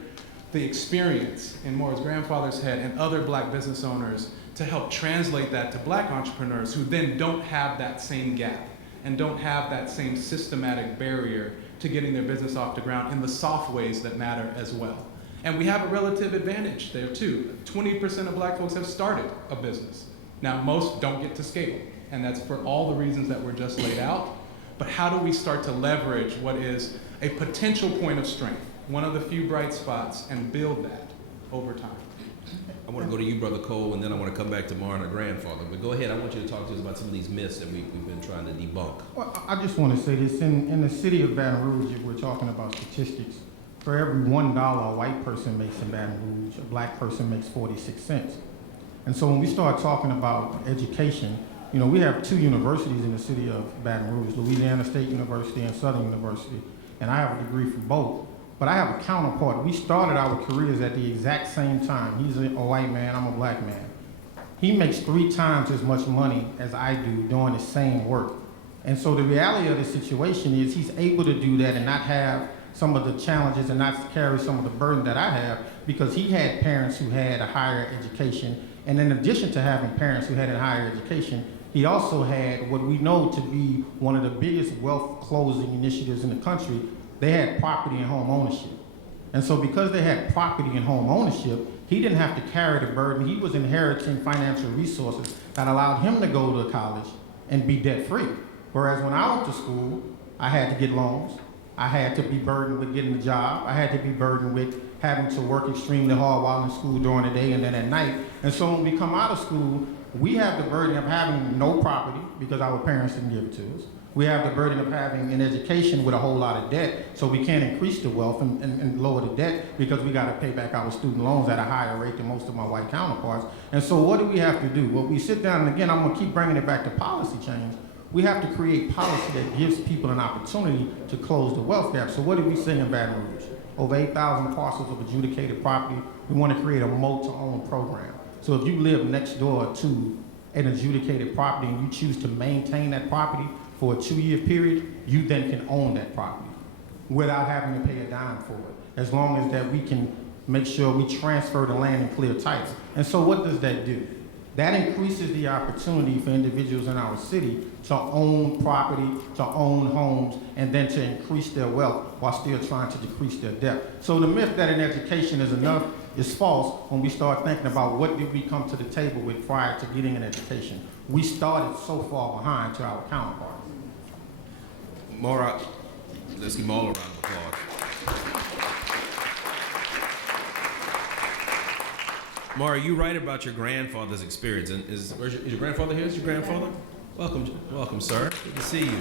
the experience in Maura's grandfather's head and other black business owners to help translate that to black entrepreneurs who then don't have that same gap and don't have that same systematic barrier to getting their business off the ground in the soft ways that matter as well. And we have a relative advantage there too. 20% of black folks have started a business. Now, most don't get to scale, and that's for all the reasons that were just laid out. But how do we start to leverage what is a potential point of strength, one of the few bright spots, and build that over time? I want to go to you, Brother Cole, and then I want to come back to Maura and her grandfather. But go ahead. I want you to talk to us about some of these myths that we've been trying to debunk. Well, I just want to say this. In the city of Baton Rouge, if we're talking about statistics, for every $1 a white person makes in Baton Rouge, a black person makes 46 cents. And so when we start talking about education, you know, we have 2 universities in the city of Baton Rouge, Louisiana State University and Southern University, and I have a degree from both. But I have a counterpart. We started our careers at the exact same time. He's a white man, I'm a black man. He makes 3 times as much money as I do doing the same work. And so the reality of the situation is he's able to do that and not have some of the challenges and not carry some of the burden that I have, because he had parents who had a higher education. And in addition to having parents who had a higher education, he also had what we know to be one of the biggest wealth closing initiatives in the country. They had property and home ownership. And so because they had property and home ownership, he didn't have to carry the burden. He was inheriting financial resources that allowed him to go to college and be debt free. Whereas when I went to school, I had to get loans. I had to be burdened with getting a job. I had to be burdened with having to work extremely hard while in school during the day and then at night. And so when we come out of school, we have the burden of having no property because our parents didn't give it to us. We have the burden of having an education with a whole lot of debt, so we can't increase the wealth and lower the debt because we got to pay back our student loans at a higher rate than most of my white counterparts. And so what do we have to do? Well, we sit down, and again, I'm going to keep bringing it back to policy change. We have to create policy that gives people an opportunity to close the wealth gap. So what did we say in Baton Rouge? Over 8,000 parcels of adjudicated property. We want to create a moat-to-own program. So if you live next door to an adjudicated property and you choose to maintain that property for a 2-year period, you then can own that property without having to pay a dime for it, as long as that we can make sure we transfer the land and clear title. And so what does that do? That increases the opportunity for individuals in our city to own property, to own homes, and then to increase their wealth while still trying to decrease their debt. So the myth that an education is enough is false when we start thinking about what did we come to the table with prior to getting an education. We started so far behind to our counterparts. Maura, let's give them all a round of applause. Maura, you write about your grandfather's experience. And is your grandfather here? Is your grandfather? Welcome, sir. Good to see you.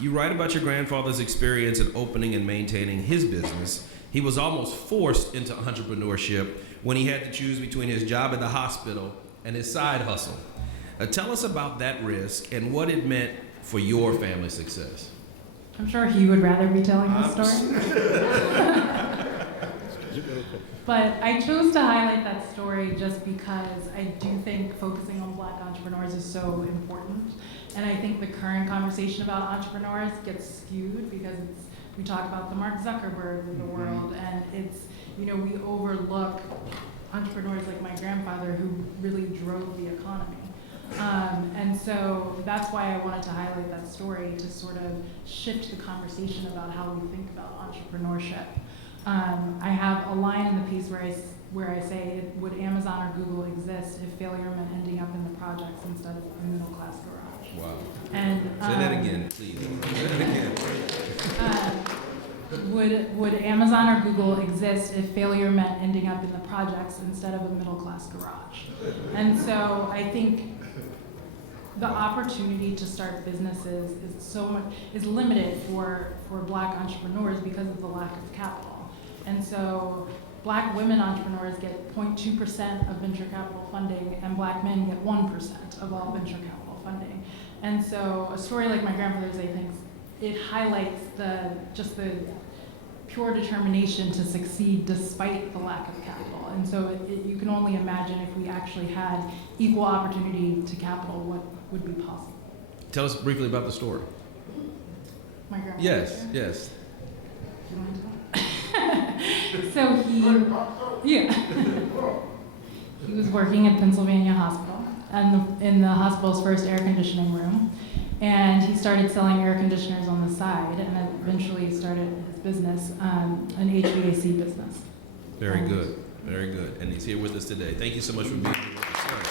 You write about your grandfather's experience in opening and maintaining his business. He was almost forced into entrepreneurship when he had to choose between his job at the hospital and his side hustle. Tell us about that risk and what it meant for your family's success. I'm sure he would rather be telling this story. But I chose to highlight that story just because I do think focusing on Black entrepreneurs is so important. And I think the current conversation about entrepreneurs gets skewed because we talk about the Mark Zuckerberg of the world, and we overlook entrepreneurs like my grandfather who really drove the economy. And so that's why I wanted to highlight that story, to sort of shift the conversation about how we think about entrepreneurship. I have a line in the piece where I say, would Amazon or Google exist if failure meant ending up in the projects instead of a middle-class garage? Wow. And, say that again, please. Say that again. Would Amazon or Google exist if failure meant ending up in the projects instead of a middle-class garage? And so I think the opportunity to start businesses is limited for Black entrepreneurs because of the lack of capital. And so Black women entrepreneurs get 0.2% of venture capital funding, and Black men get 1% of all venture capital funding. And so a story like my grandfather's, I think, it highlights the pure determination to succeed despite the lack of capital. And so you can only imagine if we actually had equal opportunity to capital, what would be possible. Tell us briefly about the story. My grandma. Yes, yes. Do you want to? So he was working at Pennsylvania Hospital, and in the hospital's first air conditioning room, and he started selling air conditioners on the side, and eventually started his business, an HVAC business. Very good, very good. And he's here with us today. Thank you so much for being here with us. All right.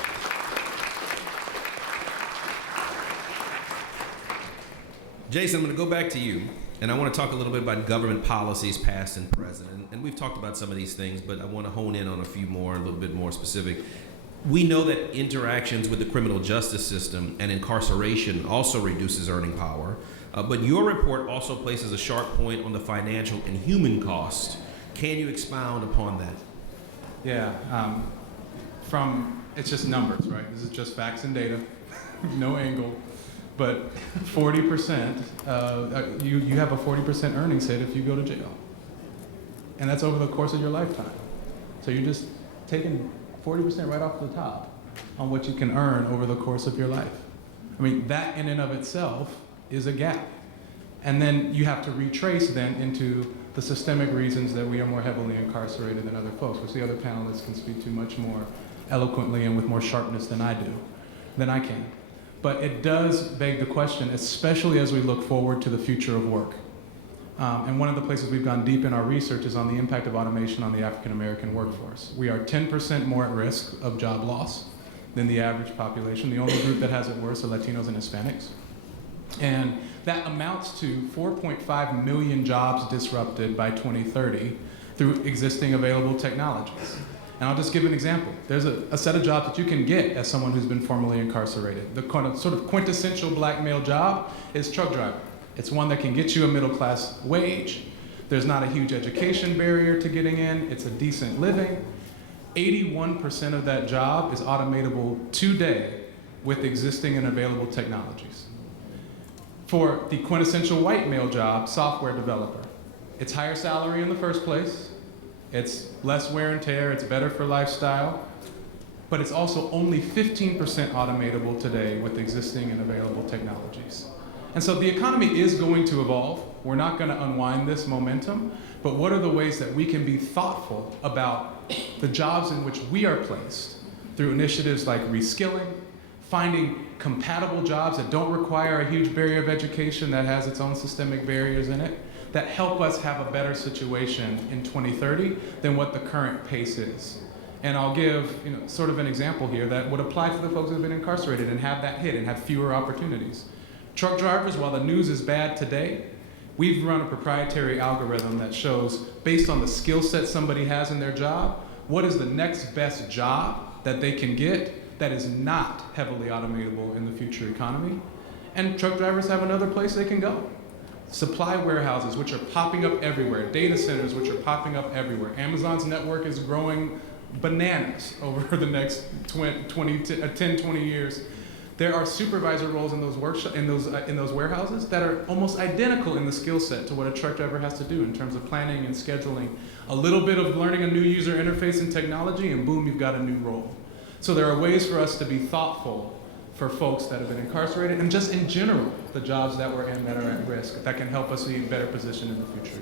Jason, I'm going to go back to you, and I want to talk a little bit about government policies, past and present. And we've talked about some of these things, but I want to hone in on a few more, a little bit more specific. We know that interactions with the criminal justice system and incarceration also reduces earning power, but your report also places a sharp point on the financial and human cost. Can you expound upon that? Yeah, it's just numbers, right? This is just facts and data, no angle. But 40%, you have a 40% earnings hit if you go to jail. And that's over the course of your lifetime. So you're just taking 40% right off the top on what you can earn over the course of your life. I mean, that in and of itself is a gap. And then you have to retrace then into the systemic reasons that we are more heavily incarcerated than other folks, which the other panelists can speak to much more eloquently and with more sharpness than I can. But it does beg the question, especially as we look forward to the future of work. And one of the places we've gone deep in our research is on the impact of automation on the African American workforce. We are 10% more at risk of job loss than the average population. The only group that has it worse are Latinos and Hispanics. And that amounts to 4.5 million jobs disrupted by 2030 through existing available technologies. And I'll just give an example. There's a set of jobs that you can get as someone who's been formerly incarcerated. The sort of quintessential black male job is truck driver. It's one that can get you a middle-class wage. There's not a huge education barrier to getting in. It's a decent living. 81% of that job is automatable today with existing and available technologies. For the quintessential white male job, software developer, it's higher salary in the first place. It's less wear and tear, it's better for lifestyle, but it's also only 15% automatable today with existing and available technologies. And so the economy is going to evolve. We're not going to unwind this momentum, but what are the ways that we can be thoughtful about the jobs in which we are placed through initiatives like reskilling, finding compatible jobs that don't require a huge barrier of education that has its own systemic barriers in it, that help us have a better situation in 2030 than what the current pace is. And I'll give sort of an example here that would apply to the folks who have been incarcerated and have that hit and have fewer opportunities. Truck drivers, while the news is bad today, we've run a proprietary algorithm that shows, based on the skill set somebody has in their job, what is the next best job that they can get that is not heavily automatable in the future economy. And truck drivers have another place they can go. Supply warehouses, which are popping up everywhere. Data centers, which are popping up everywhere. Amazon's network is growing bananas over the next 10, 20 years. There are supervisor roles in those warehouses that are almost identical in the skill set to what a truck driver has to do in terms of planning and scheduling. A little bit of learning a new user interface and technology, and boom, you've got a new role. So there are ways for us to be thoughtful for folks that have been incarcerated, and just in general, the jobs that we're in that are at risk, that can help us be better positioned in the future.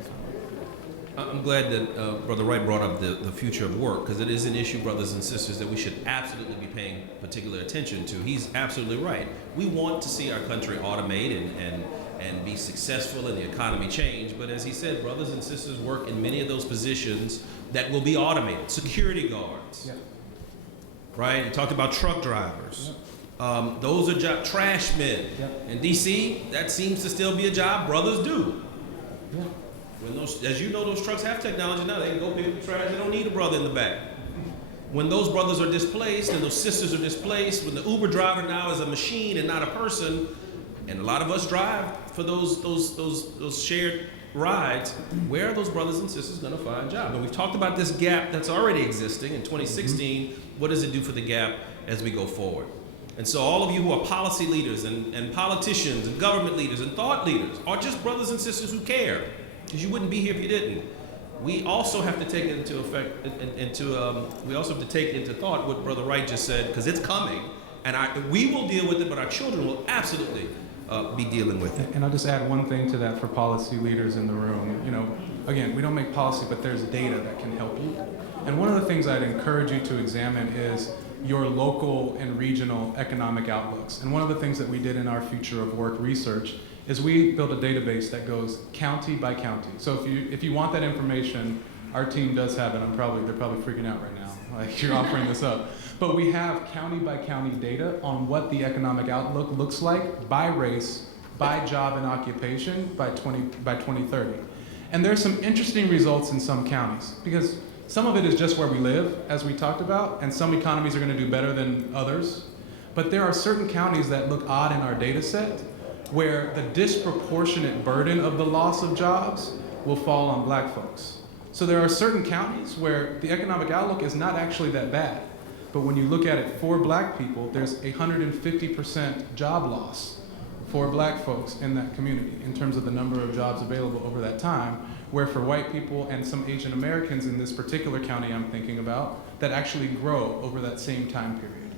I'm glad that Brother Wright brought up the future of work, because it is an issue, brothers and sisters, that we should absolutely be paying particular attention to. He's absolutely right. We want to see our country automate and be successful and the economy change, but as he said, brothers and sisters work in many of those positions that will be automated. Security guards, Yeah. right? You talked about truck drivers. Yeah. Those are trash men. Yep. In D.C., that seems to still be a job brothers do. Yeah. When those, as you know, those trucks have technology now. They can go pick up the trash. They don't need a brother in the back. When those brothers are displaced and those sisters are displaced, when the Uber driver now is a machine and not a person, and a lot of us drive for those shared rides, where are those brothers and sisters going to find jobs? And we've talked about this gap that's already existing in 2016. What does it do for the gap as we go forward? And so all of you who are policy leaders and politicians and government leaders and thought leaders are just brothers and sisters who care. because you wouldn't be here if you didn't. We also have to take into effect, we also have to take into thought what Brother Wright just said, because it's coming, and we will deal with it, but our children will absolutely be dealing with it. And I'll just add one thing to that for policy leaders in the room. You know, again, we don't make policy, but there's data that can help you. And one of the things I'd encourage you to examine is your local and regional economic outlooks. And one of the things that we did in our future of work research is we built a database that goes county by county. So if you want that information, our team does have it. They're probably freaking out right now, like you're offering this up. But we have county by county data on what the economic outlook looks like by race, by job and occupation by 2030. And there's some interesting results in some counties, because some of it is just where we live, as we talked about, and some economies are going to do better than others. But there are certain counties that look odd in our data set, where the disproportionate burden of the loss of jobs will fall on black folks. So there are certain counties where the economic outlook is not actually that bad. But when you look at it for black people, there's 150% job loss for black folks in that community in terms of the number of jobs available over that time, where for white people and some Asian Americans in this particular county I'm thinking about, that actually grow over that same time period.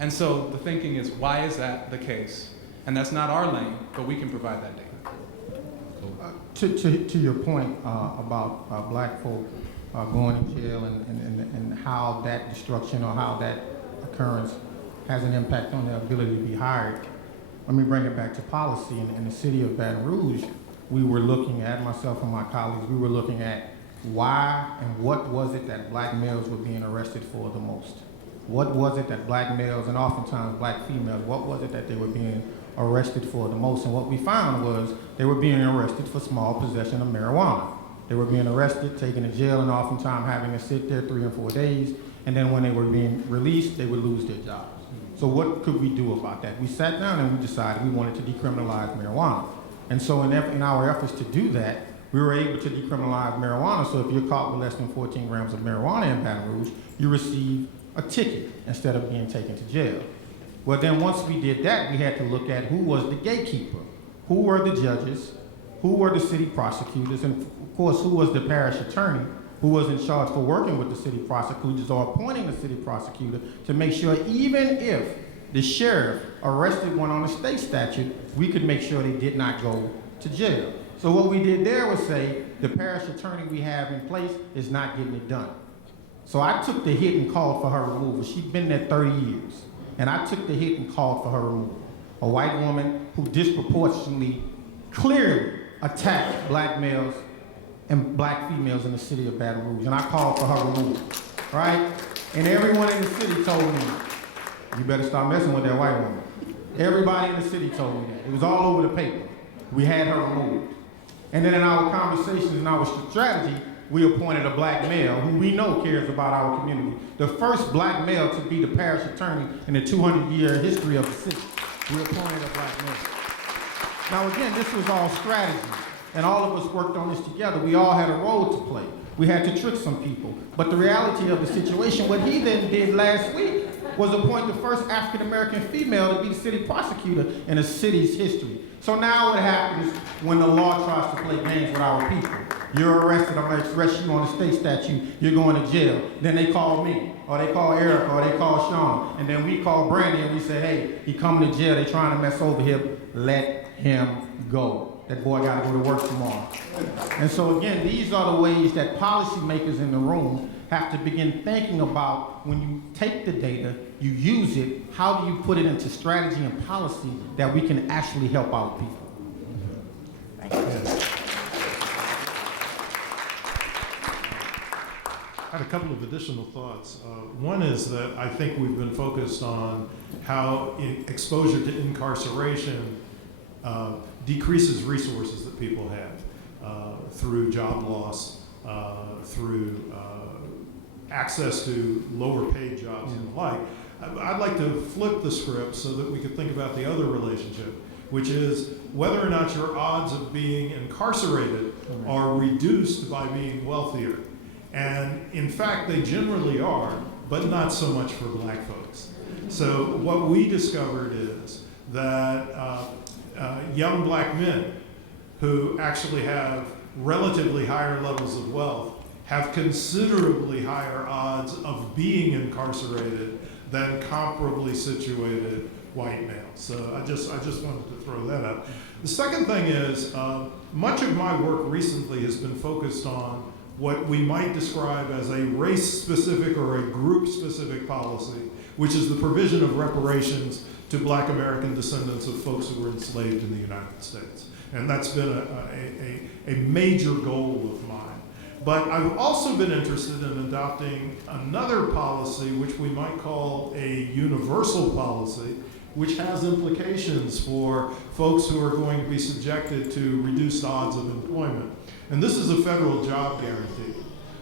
And so the thinking is, why is that the case? And that's not our lane, but we can provide that data. To your point about black folk going to jail and how that destruction or how that occurrence has an impact on their ability to be hired, let me bring it back to policy. In the city of Baton Rouge, we were looking at, myself and my colleagues, we were looking at why and what was it that black males were being arrested for the most? What was it that black males, and oftentimes black females, what was it that they were being arrested for the most? And what we found was they were being arrested for small possession of marijuana. They were being arrested, taken to jail, and oftentimes having to sit there 3 or 4 days, and then when they were being released, they would lose their jobs. So what could we do about that? We sat down and we decided we wanted to decriminalize marijuana. And so in our efforts to do that, we were able to decriminalize marijuana. So if you're caught with less than 14 grams of marijuana in Baton Rouge, you receive a ticket instead of being taken to jail. Well, then once we did that, we had to look at who was the gatekeeper, who were the judges, who were the city prosecutors, and of course, who was the parish attorney, who was in charge for working with the city prosecutors or appointing the city prosecutor to make sure even if the sheriff arrested one on a state statute, we could make sure they did not go to jail. So what we did there was say, the parish attorney we have in place is not getting it done. So I took the hit and called for her removal. She'd been there 30 years. And I took the hit and called for her removal. A white woman who disproportionately, clearly attacked black males and black females in the city of Baton Rouge. And I called for her removal, right? And everyone in the city told me, you better stop messing with that white woman. Everybody in the city told me that. It was all over the paper. We had her removed. And then in our conversations and our strategy, we appointed a black male who we know cares about our community. The first black male to be the parish attorney in the 200-year history of the city. We appointed a black male. Now again, this was all strategy, and all of us worked on this together. We all had a role to play. We had to trick some people. But the reality of the situation, what he then did last week was appoint the first African-American female to be the city prosecutor in the city's history. So now what happens when the law tries to play games with our people? You're arrested, I'm gonna arrest you on a state statute, you're going to jail. Then they call me, or they call Eric, or they call Sean, and then we call Brandy and we say, hey, he coming to jail, they trying to mess over him, let him go. That boy gotta go to work tomorrow. And so again, these are the ways that policymakers in the room have to begin thinking about when you take the data, you use it, how do you put it into strategy and policy that we can actually help out people? Thank you. I had a couple of additional thoughts. One is that I think we've been focused on how exposure to incarceration decreases resources that people have through job loss, through access to lower paid jobs and the like. I'd like to flip the script so that we could think about the other relationship, which is whether or not your odds of being incarcerated are reduced by being wealthier. And in fact, they generally are, but not so much for black folks. So what we discovered is that young black men who actually have relatively higher levels of wealth have considerably higher odds of being incarcerated than comparably situated white males. So I just wanted to throw that out. The second thing is, much of my work recently has been focused on what we might describe as a race-specific or a group-specific policy, which is the provision of reparations to Black American descendants of folks who were enslaved in the United States. And that's been a major goal of mine. But I've also been interested in adopting another policy, which we might call a universal policy, which has implications for folks who are going to be subjected to reduced odds of employment. And this is a federal job guarantee.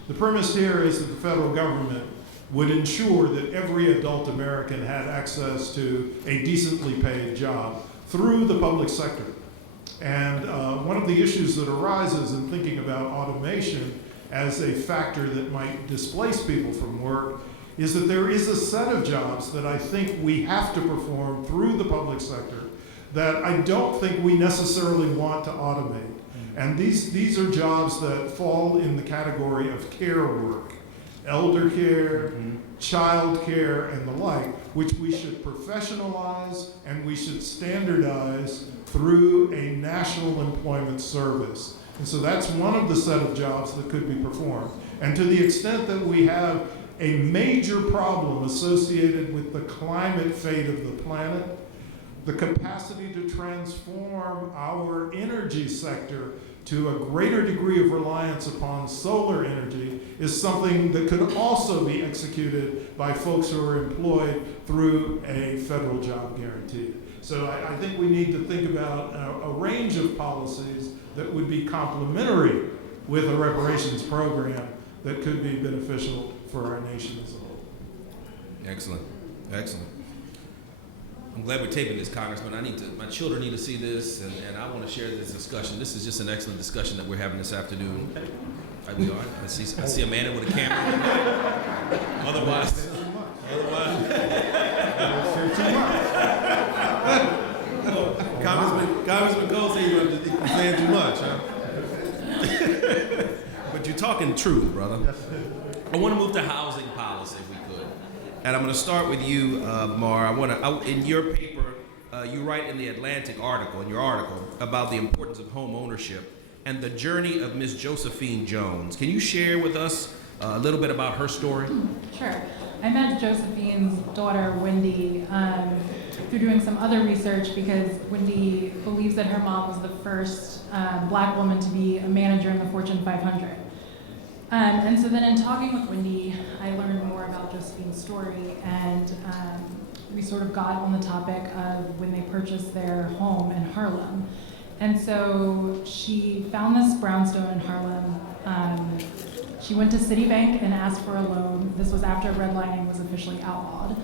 The premise here is that the federal government would ensure that every adult American had access to a decently paid job through the public sector. And one of the issues that arises in thinking about automation as a factor that might displace people from work is that there is a set of jobs that I think we have to perform through the public sector that I don't think we necessarily want to automate. And these are jobs that fall in the category of care work, elder care, child care, and the like, which we should professionalize and we should standardize through a national employment service. And so that's one of the set of jobs that could be performed. And to the extent that we have a major problem associated with the climate fate of the planet, the capacity to transform our energy sector to a greater degree of reliance upon solar energy is something that could also be executed by folks who are employed through a federal job guarantee. So I think we need to think about a range of policies that would be complementary with a reparations program that could be beneficial for our nation as a whole. Excellent, excellent. I'm glad we're taping this, Congressman. My children need to see this, and I want to share this discussion. This is just an excellent discussion that we're having this afternoon. Right, we are. I see Amanda with a camera. Otherwise. Congressman Cole said you're saying too much, huh? But you're talking truth, brother. I want to move to housing policy, if we could. And I'm going to start with you, Mar. In your paper, you write in the Atlantic article, about the importance of home ownership and the journey of Ms. Josephine Jones. Can you share with us a little bit about her story? Sure. I met Josephine's daughter, Wendy, through doing some other research because Wendy believes that her mom was the first Black woman to be a manager in the Fortune 500. And so then in talking with Wendy, I learned more about Josephine's story, and we sort of got on the topic of when they purchased their home in Harlem. And so she found this brownstone in Harlem. She went to Citibank and asked for a loan. This was after redlining was officially outlawed.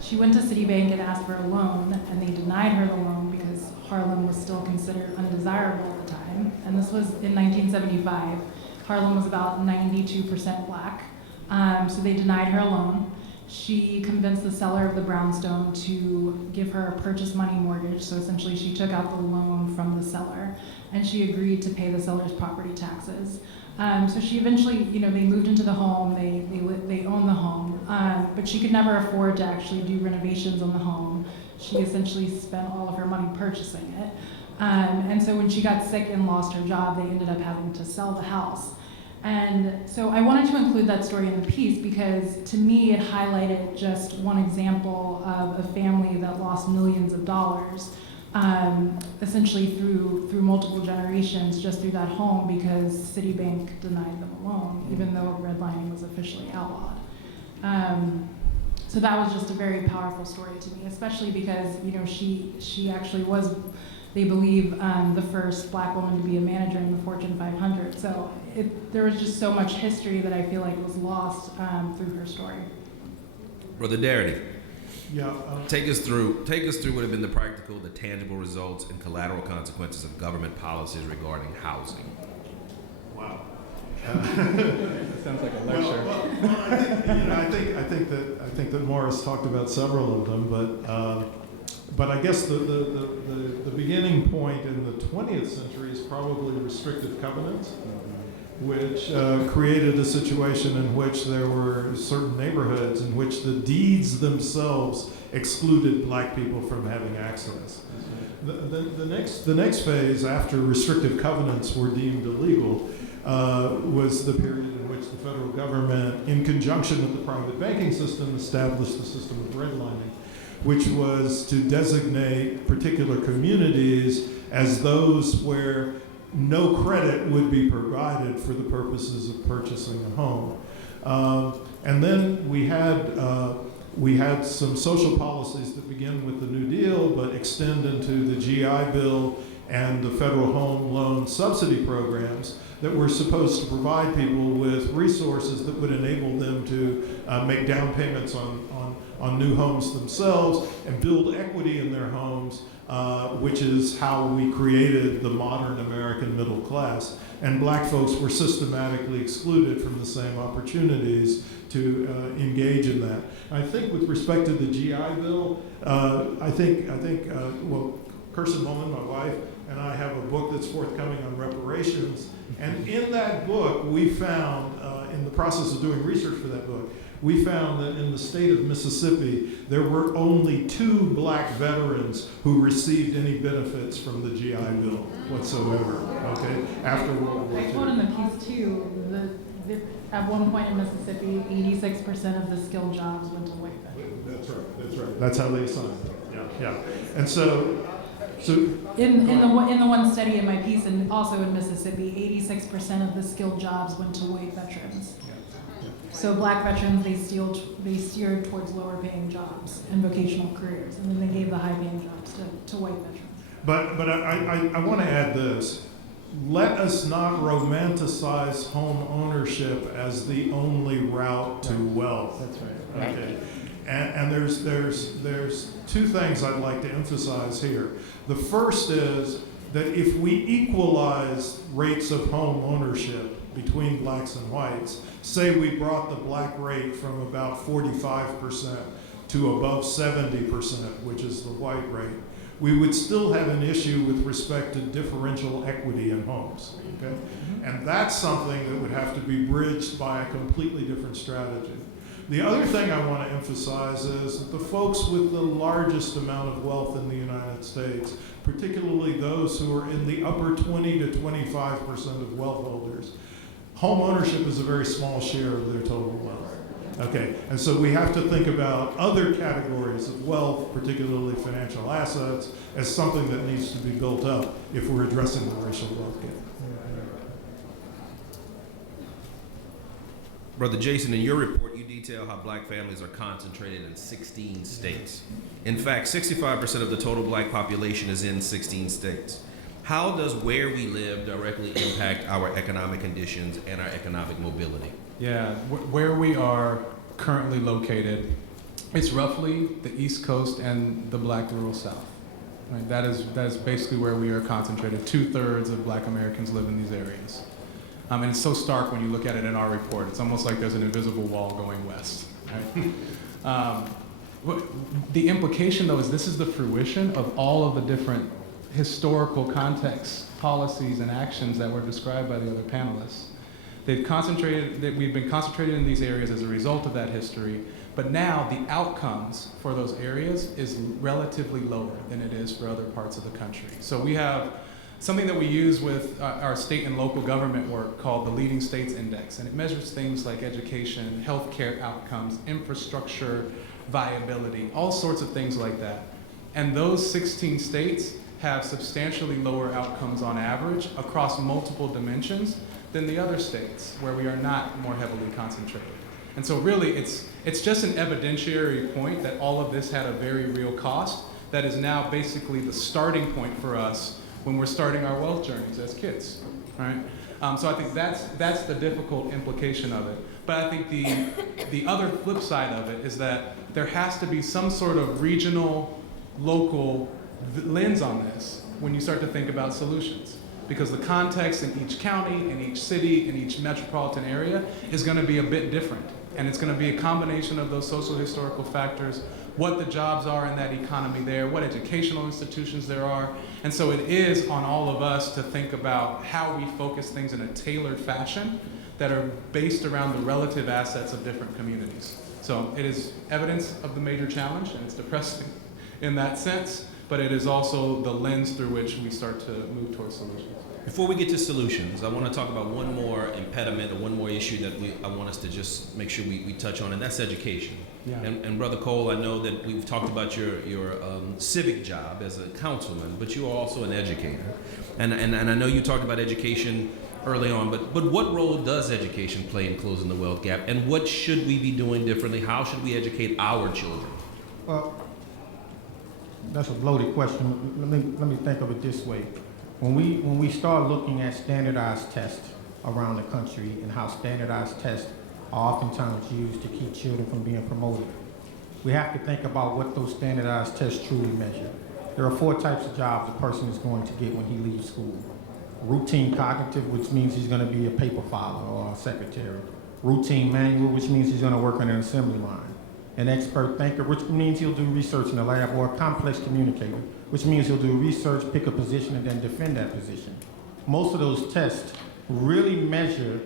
She went to Citibank and asked for a loan, and they denied her the loan because Harlem was still considered undesirable at the time. And this was in 1975. Harlem was about 92% Black, so they denied her a loan. She convinced the seller of the brownstone to give her a purchase money mortgage, so essentially she took out the loan from the seller, and she agreed to pay the seller's property taxes. So she eventually, they moved into the home, they owned the home, but she could never afford to actually do renovations on the home. She essentially spent all of her money purchasing it. And so when she got sick and lost her job, they ended up having to sell the house. And so I wanted to include that story in the piece because to me it highlighted just one example of a family that lost millions of dollars, essentially through multiple generations just through that home because Citibank denied them a loan, even though redlining was officially outlawed. So that was just a very powerful story to me, especially because she actually was, they believe, the first Black woman to be a manager in the Fortune 500. So there was just so much history that I feel like was lost through her story. Brother Darity, Yeah. take us through what have been the practical, the tangible results and collateral consequences of government policies regarding housing. Wow. Sounds like a lecture. Well, I think that Morris talked about several of them, but but I guess the beginning point in the 20th century is probably restrictive covenants, which created a situation in which there were certain neighborhoods in which the deeds themselves excluded black people from having access. The next phase after restrictive covenants were deemed illegal was the period in which the federal government, in conjunction with the private banking system, established the system of redlining, which was to designate particular communities as those where no credit would be provided for the purposes of purchasing a home. And then we had some social policies that begin with the New Deal but extend into the GI Bill and the federal home loan subsidy programs that were supposed to provide people with resources that would enable them to make down payments on new homes themselves and build equity in their homes, which is how we created the modern American middle class. And black folks were systematically excluded from the same opportunities to engage in that. I think with respect to the GI Bill, well, Kirsten Bowman, my wife, and I have a book that's forthcoming on reparations. And in that book, we found, in the process of doing research for that book, we found that in the state of Mississippi, there were only 2 black veterans who received any benefits from the GI Bill whatsoever, okay, after World War II. I quote in the piece too, at one point in Mississippi, 86% of the skilled jobs went to white veterans. That's right. That's how they assigned it. Yeah. And so in the one study in my piece, and also in Mississippi, 86% of the skilled jobs went to white veterans. So black veterans, they steered towards lower paying jobs and vocational careers, and then they gave the high paying jobs to white veterans. But I want to add this. Let us not romanticize home ownership as the only route to wealth. That's right. Okay. And there's 2 things I'd like to emphasize here. The first is that if we equalize rates of home ownership between blacks and whites, say we brought the black rate from about 45% to above 70%, which is the white rate, we would still have an issue with respect to differential equity in homes, okay? And that's something that would have to be bridged by a completely different strategy. The other thing I want to emphasize is that the folks with the largest amount of wealth in the United States, particularly those who are in the upper 20 to 25% of wealth holders, home ownership is a very small share of their total wealth. Okay, and so we have to think about other categories of wealth, particularly financial assets, as something that needs to be built up if we're addressing the racial wealth gap. Brother Jason, in your report, you detail how black families are concentrated in 16 states. In fact, 65% of the total black population is in 16 states. How does where we live directly impact our economic conditions and our economic mobility? Yeah, where we are currently located, it's roughly the East Coast and the black rural South. Right? That is basically where we are concentrated. 2/3 of black Americans live in these areas. And it's so stark when you look at it in our report. It's almost like there's an invisible wall going west. Right? The implication, though, is this is the fruition of all of the different historical contexts, policies, and actions that were described by the other panelists. We've been concentrated in these areas as a result of that history, but now the outcomes for those areas is relatively lower than it is for other parts of the country. So we have something that we use with our state and local government work called the Leading States Index, and it measures things like education, healthcare outcomes, infrastructure, viability, all sorts of things like that. And those 16 states have substantially lower outcomes on average across multiple dimensions than the other states where we are not more heavily concentrated. And so really it's just an evidentiary point that all of this had a very real cost that is now basically the starting point for us when we're starting our wealth journeys as kids, right? So I think that's the difficult implication of it. But I think the other flip side of it is that there has to be some sort of regional, local lens on this when you start to think about solutions. Because the context in each county, in each city, in each metropolitan area is going to be a bit different. And it's going to be a combination of those social historical factors what the jobs are in that economy there, what educational institutions there are. And so it is on all of us to think about how we focus things in a tailored fashion that are based around the relative assets of different communities. So it is evidence of the major challenge, and it's depressing in that sense, but it is also the lens through which we start to move towards solutions. Before we get to solutions, I want to talk about one more impediment or one more issue that I want us to just make sure we touch on, and that's education. Yeah. And Brother Cole, I know that we've talked about your civic job as a councilman, but you are also an educator. And I know you talked about education early on, but what role does education play in closing the wealth gap, and what should we be doing differently? How should we educate our children? Well, that's a loaded question. Let me think of it this way. When we start looking at standardized tests around the country and how standardized tests are oftentimes used to keep children from being promoted, we have to think about what those standardized tests truly measure. There are 4 types of jobs a person is going to get when he leaves school. Routine cognitive, which means he's going to be a paper filer or a secretary. Routine manual, which means he's going to work on an assembly line. An expert thinker, which means he'll do research in the lab, or a complex communicator, which means he'll do research, pick a position, and then defend that position. Most of those tests really measure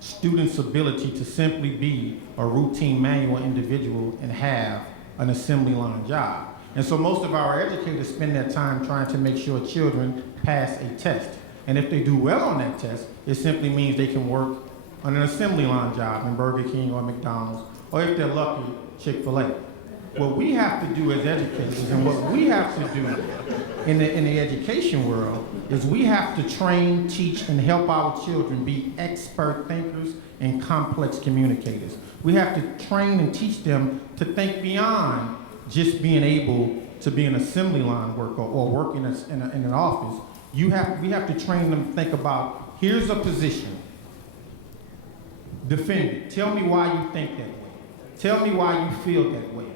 students' ability to simply be a routine manual individual and have an assembly line job. And so most of our educators spend their time trying to make sure children pass a test. And if they do well on that test, it simply means they can work on an assembly line job in Burger King or McDonald's, or if they're lucky, Chick-fil-A. What we have to do as educators, and what we have to do in the education world, is we have to train, teach, and help our children be expert thinkers and complex communicators. We have to train and teach them to think beyond just being able to be an assembly line worker or work in an office. We have to train them to think about, here's a position, defend it. Tell me why you think that way. Tell me why you feel that way.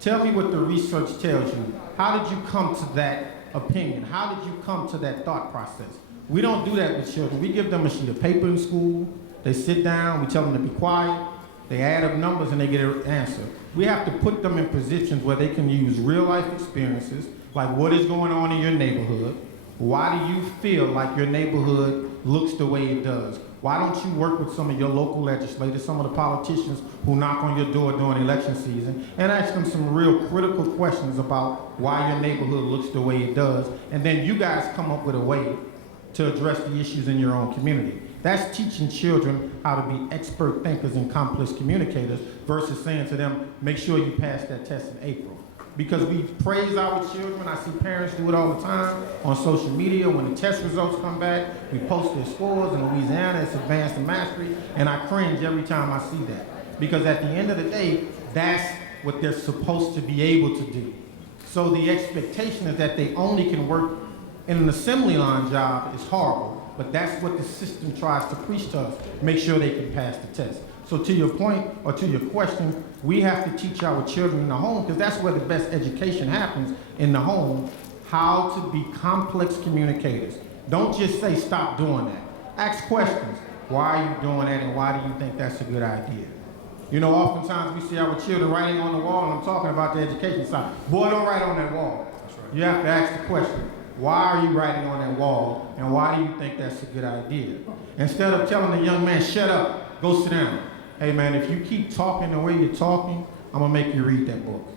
Tell me what the research tells you. How did you come to that opinion? How did you come to that thought process? We don't do that with children. We give them a sheet of paper in school. They sit down. We tell them to be quiet. They add up numbers and they get an answer. We have to put them in positions where they can use real life experiences, like what is going on in your neighborhood. Why do you feel like your neighborhood looks the way it does? Why don't you work with some of your local legislators, some of the politicians who knock on your door during election season, and ask them some real critical questions about why your neighborhood looks the way it does, and then you guys come up with a way to address the issues in your own community. That's teaching children how to be expert thinkers and complex communicators versus saying to them, make sure you pass that test in April. Because we praise our children. I see parents do it all the time on social media. When the test results come back, we post their scores. In Louisiana, it's advanced and mastery, and I cringe every time I see that. Because at the end of the day, that's what they're supposed to be able to do. So the expectation is that they only can work in an assembly line job is horrible, but that's what the system tries to preach to us, make sure they can pass the test. So to your point, or to your question, we have to teach our children in the home, because that's where the best education happens, in the home, how to be complex communicators. Don't just say, stop doing that. Ask questions. Why are you doing that, and why do you think that's a good idea? You know, oftentimes we see our children writing on the wall, and I'm talking about the education side. Boy, don't write on that wall. That's right. You have to ask the question, why are you writing on that wall, and why do you think that's a good idea? Instead of telling the young man, shut up, go sit down. Hey man, if you keep talking the way you're talking, I'm gonna make you read that book.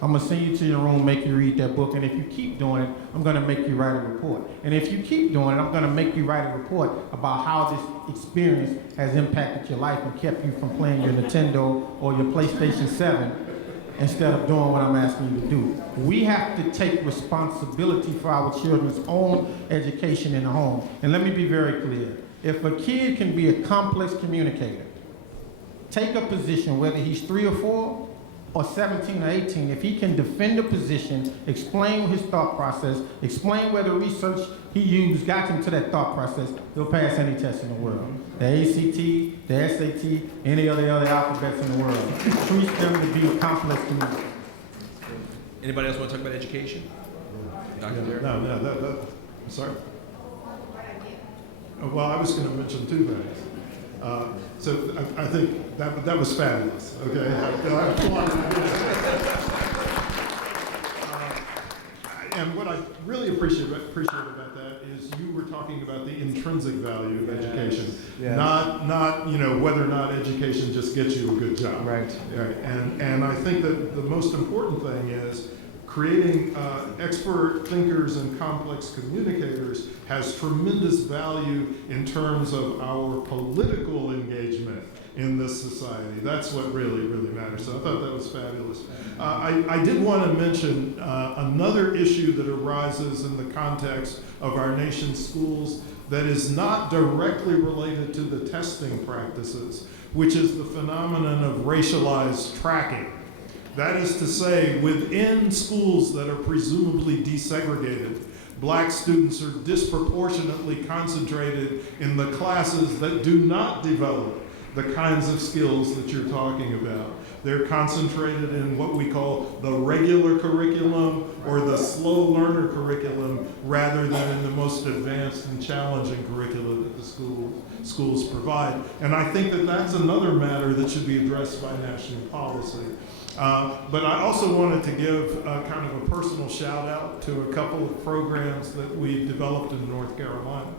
I'm gonna send you to your room, make you read that book, and if you keep doing it, I'm gonna make you write a report. And if you keep doing it, I'm gonna make you write a report about how this experience has impacted your life and kept you from playing your Nintendo or your PlayStation 7 instead of doing what I'm asking you to do. We have to take responsibility for our children's own education in the home. And let me be very clear. If a kid can be a complex communicator, take a position, whether he's 3 or 4 or 17 or 18, if he can defend a position, explain his thought process, explain where the research he used got him to that thought process, he'll pass any test in the world. The ACT, the SAT, any of the other alphabets in the world. Treat them to be complex communicators. Anybody else want to talk about education? Dr. Derrick? I'm sorry. Well, I was going to mention 2 things. So I think that was fabulous. Okay, I wanted to do that. appreciate about that is you were talking about the intrinsic value of education, Yes. not whether or not education just gets you a good job. Right. Right. And I think that the most important thing is creating expert thinkers and complex communicators has tremendous value in terms of our political engagement in this society. That's what really, really matters. So I thought that was fabulous. I did want to mention another issue that arises in the context of our nation's schools that is not directly related to the testing practices, which is the phenomenon of racialized tracking. That is to say, within schools that are presumably desegregated, black students are disproportionately concentrated in the classes that do not develop the kinds of skills that you're talking about. They're concentrated in what we call the regular curriculum or the slow learner curriculum rather than in the most advanced and challenging curricula that the schools provide. And I think that that's another matter that should be addressed by national policy. But I also wanted to give kind of a personal shout out to a couple of programs that we developed in North Carolina.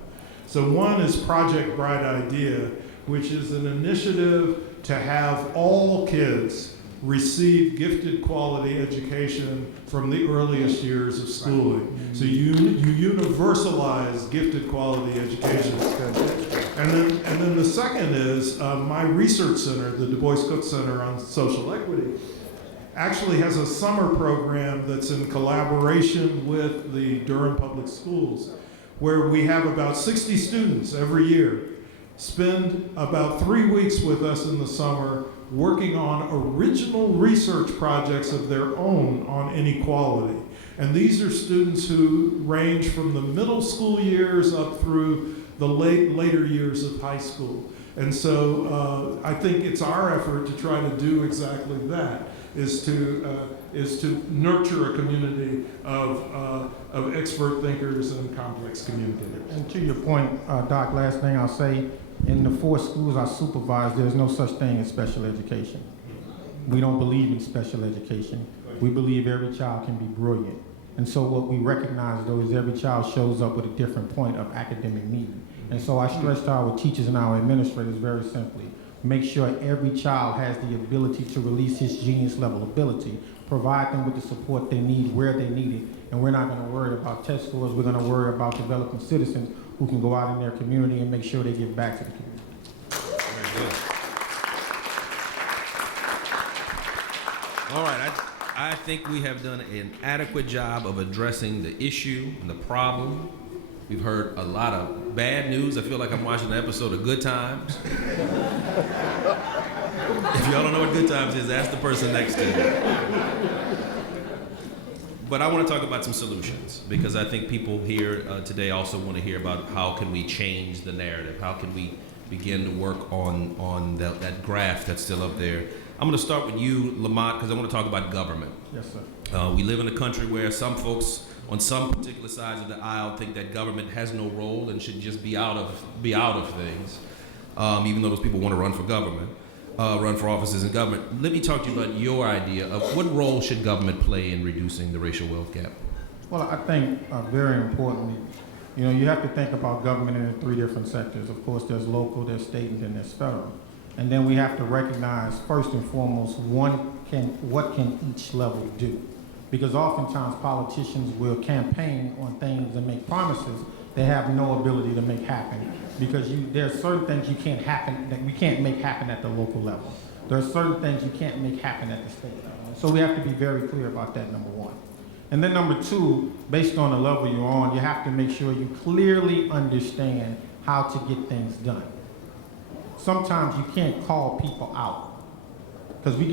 So one is Project Bright Idea, which is an initiative to have all kids receive gifted quality education from the earliest years of schooling. So you universalize gifted quality education. And then the second is my research center, the Du Bois Cook Center on Social Equity, actually has a summer program that's in collaboration with the Durham Public Schools, where we have about 60 students every year spend about 3 weeks with us in the summer working on original research projects of their own on inequality. And these are students who range from the middle school years up through the later years of high school. And so I think it's our effort to try to do exactly that, is to nurture a community of expert thinkers and complex communicators. And to your point, Doc, last thing I'll say, in the 4 schools I supervise, there's no such thing as special education. We don't believe in special education. We believe every child can be brilliant. And so what we recognize, though, is every child shows up with a different point of academic need. And so I stress to our teachers and our administrators very simply, make sure every child has the ability to release his genius level ability, provide them with the support they need where they need it, and we're not going to worry about test scores, we're going to worry about developing citizens who can go out in their community and make sure they give back to the community. Very good. All right, I think we have done an adequate job of addressing the issue and the problem. We've heard a lot of bad news. I feel like I'm watching an episode of Good Times. If y'all don't know what Good Times is, ask the person next to you. But I want to talk about some solutions, because I think people here today also want to hear about how can we change the narrative? How can we begin to work on that graph that's still up there? I'm going to start with you, Lamont, because I want to talk about government. Yes, sir. We live in a country where some folks on some particular sides of the aisle think that government has no role and should just be out of things, even though those people want to run for government, run for offices in government. Let me talk to you about your idea of what role should government play in reducing the racial wealth gap. Well, I think very importantly, you have to think about government in 3 different sectors. Of course, there's local, there's state, and then there's federal. And then we have to recognize, first and foremost, what can each level do? Because oftentimes politicians will campaign on things and make promises they have no ability to make happen. Because there are certain things we can't make happen at the local level. There are certain things you can't make happen at the state level. So we have to be very clear about that, number one. And then number 2, based on the level you're on, you have to make sure you clearly understand how to get things done. Sometimes you can't call people out, because we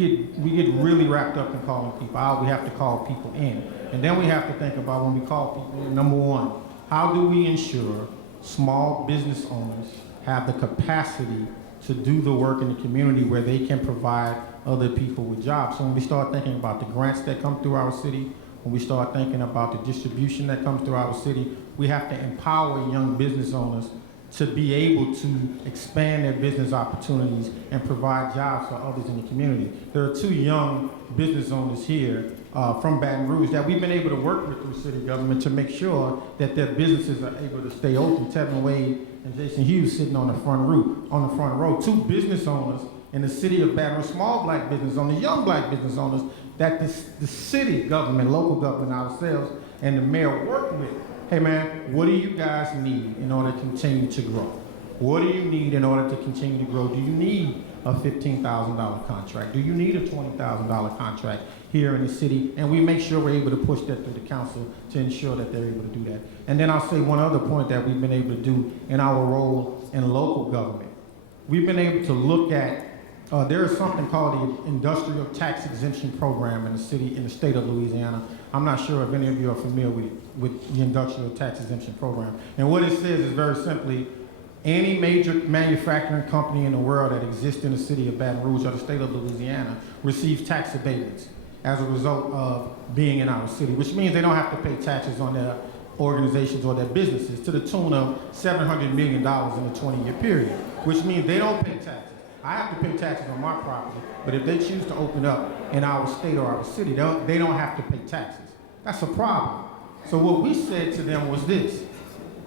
get really wrapped up in calling people out. We have to call people in. And then we have to think about, when we call people in, number 1, how do we ensure small business owners have the capacity to do the work in the community where they can provide other people with jobs? So when we start thinking about the grants that come through our city, when we start thinking about the distribution that comes through our city, we have to empower young business owners to be able to expand their business opportunities and provide jobs for others in the community. There are 2 young business owners here from Baton Rouge that we've been able to work with through city government to make sure that their businesses are able to stay open. Tevin Wade and Jason Hughes sitting on the front row, two business owners in the city of Baton Rouge, small black business owners, young black business owners, that the city government, local government, ourselves, and the mayor work with. Hey man, what do you guys need in order to continue to grow? What do you need in order to continue to grow? Do you need a $15,000 contract? Do you need a $20,000 contract here in the city? And we make sure we're able to push that through the council to ensure that they're able to do that. And then I'll say one other point that we've been able to do in our role in local government. We've been able to look at, there is something called the Industrial Tax Exemption Program in the state of Louisiana. I'm not sure if any of you are familiar with the Industrial Tax Exemption Program. And what it says is very simply, any major manufacturing company in the world that exists in the city of Baton Rouge or the state of Louisiana receives tax abatements as a result of being in our city, which means they don't have to pay taxes on their organizations or their businesses to the tune of $700 million in a 20-year period, which means they don't pay taxes. I have to pay taxes on my property, but if they choose to open up in our state or our city, they don't have to pay taxes. That's a problem. So what we said to them was this: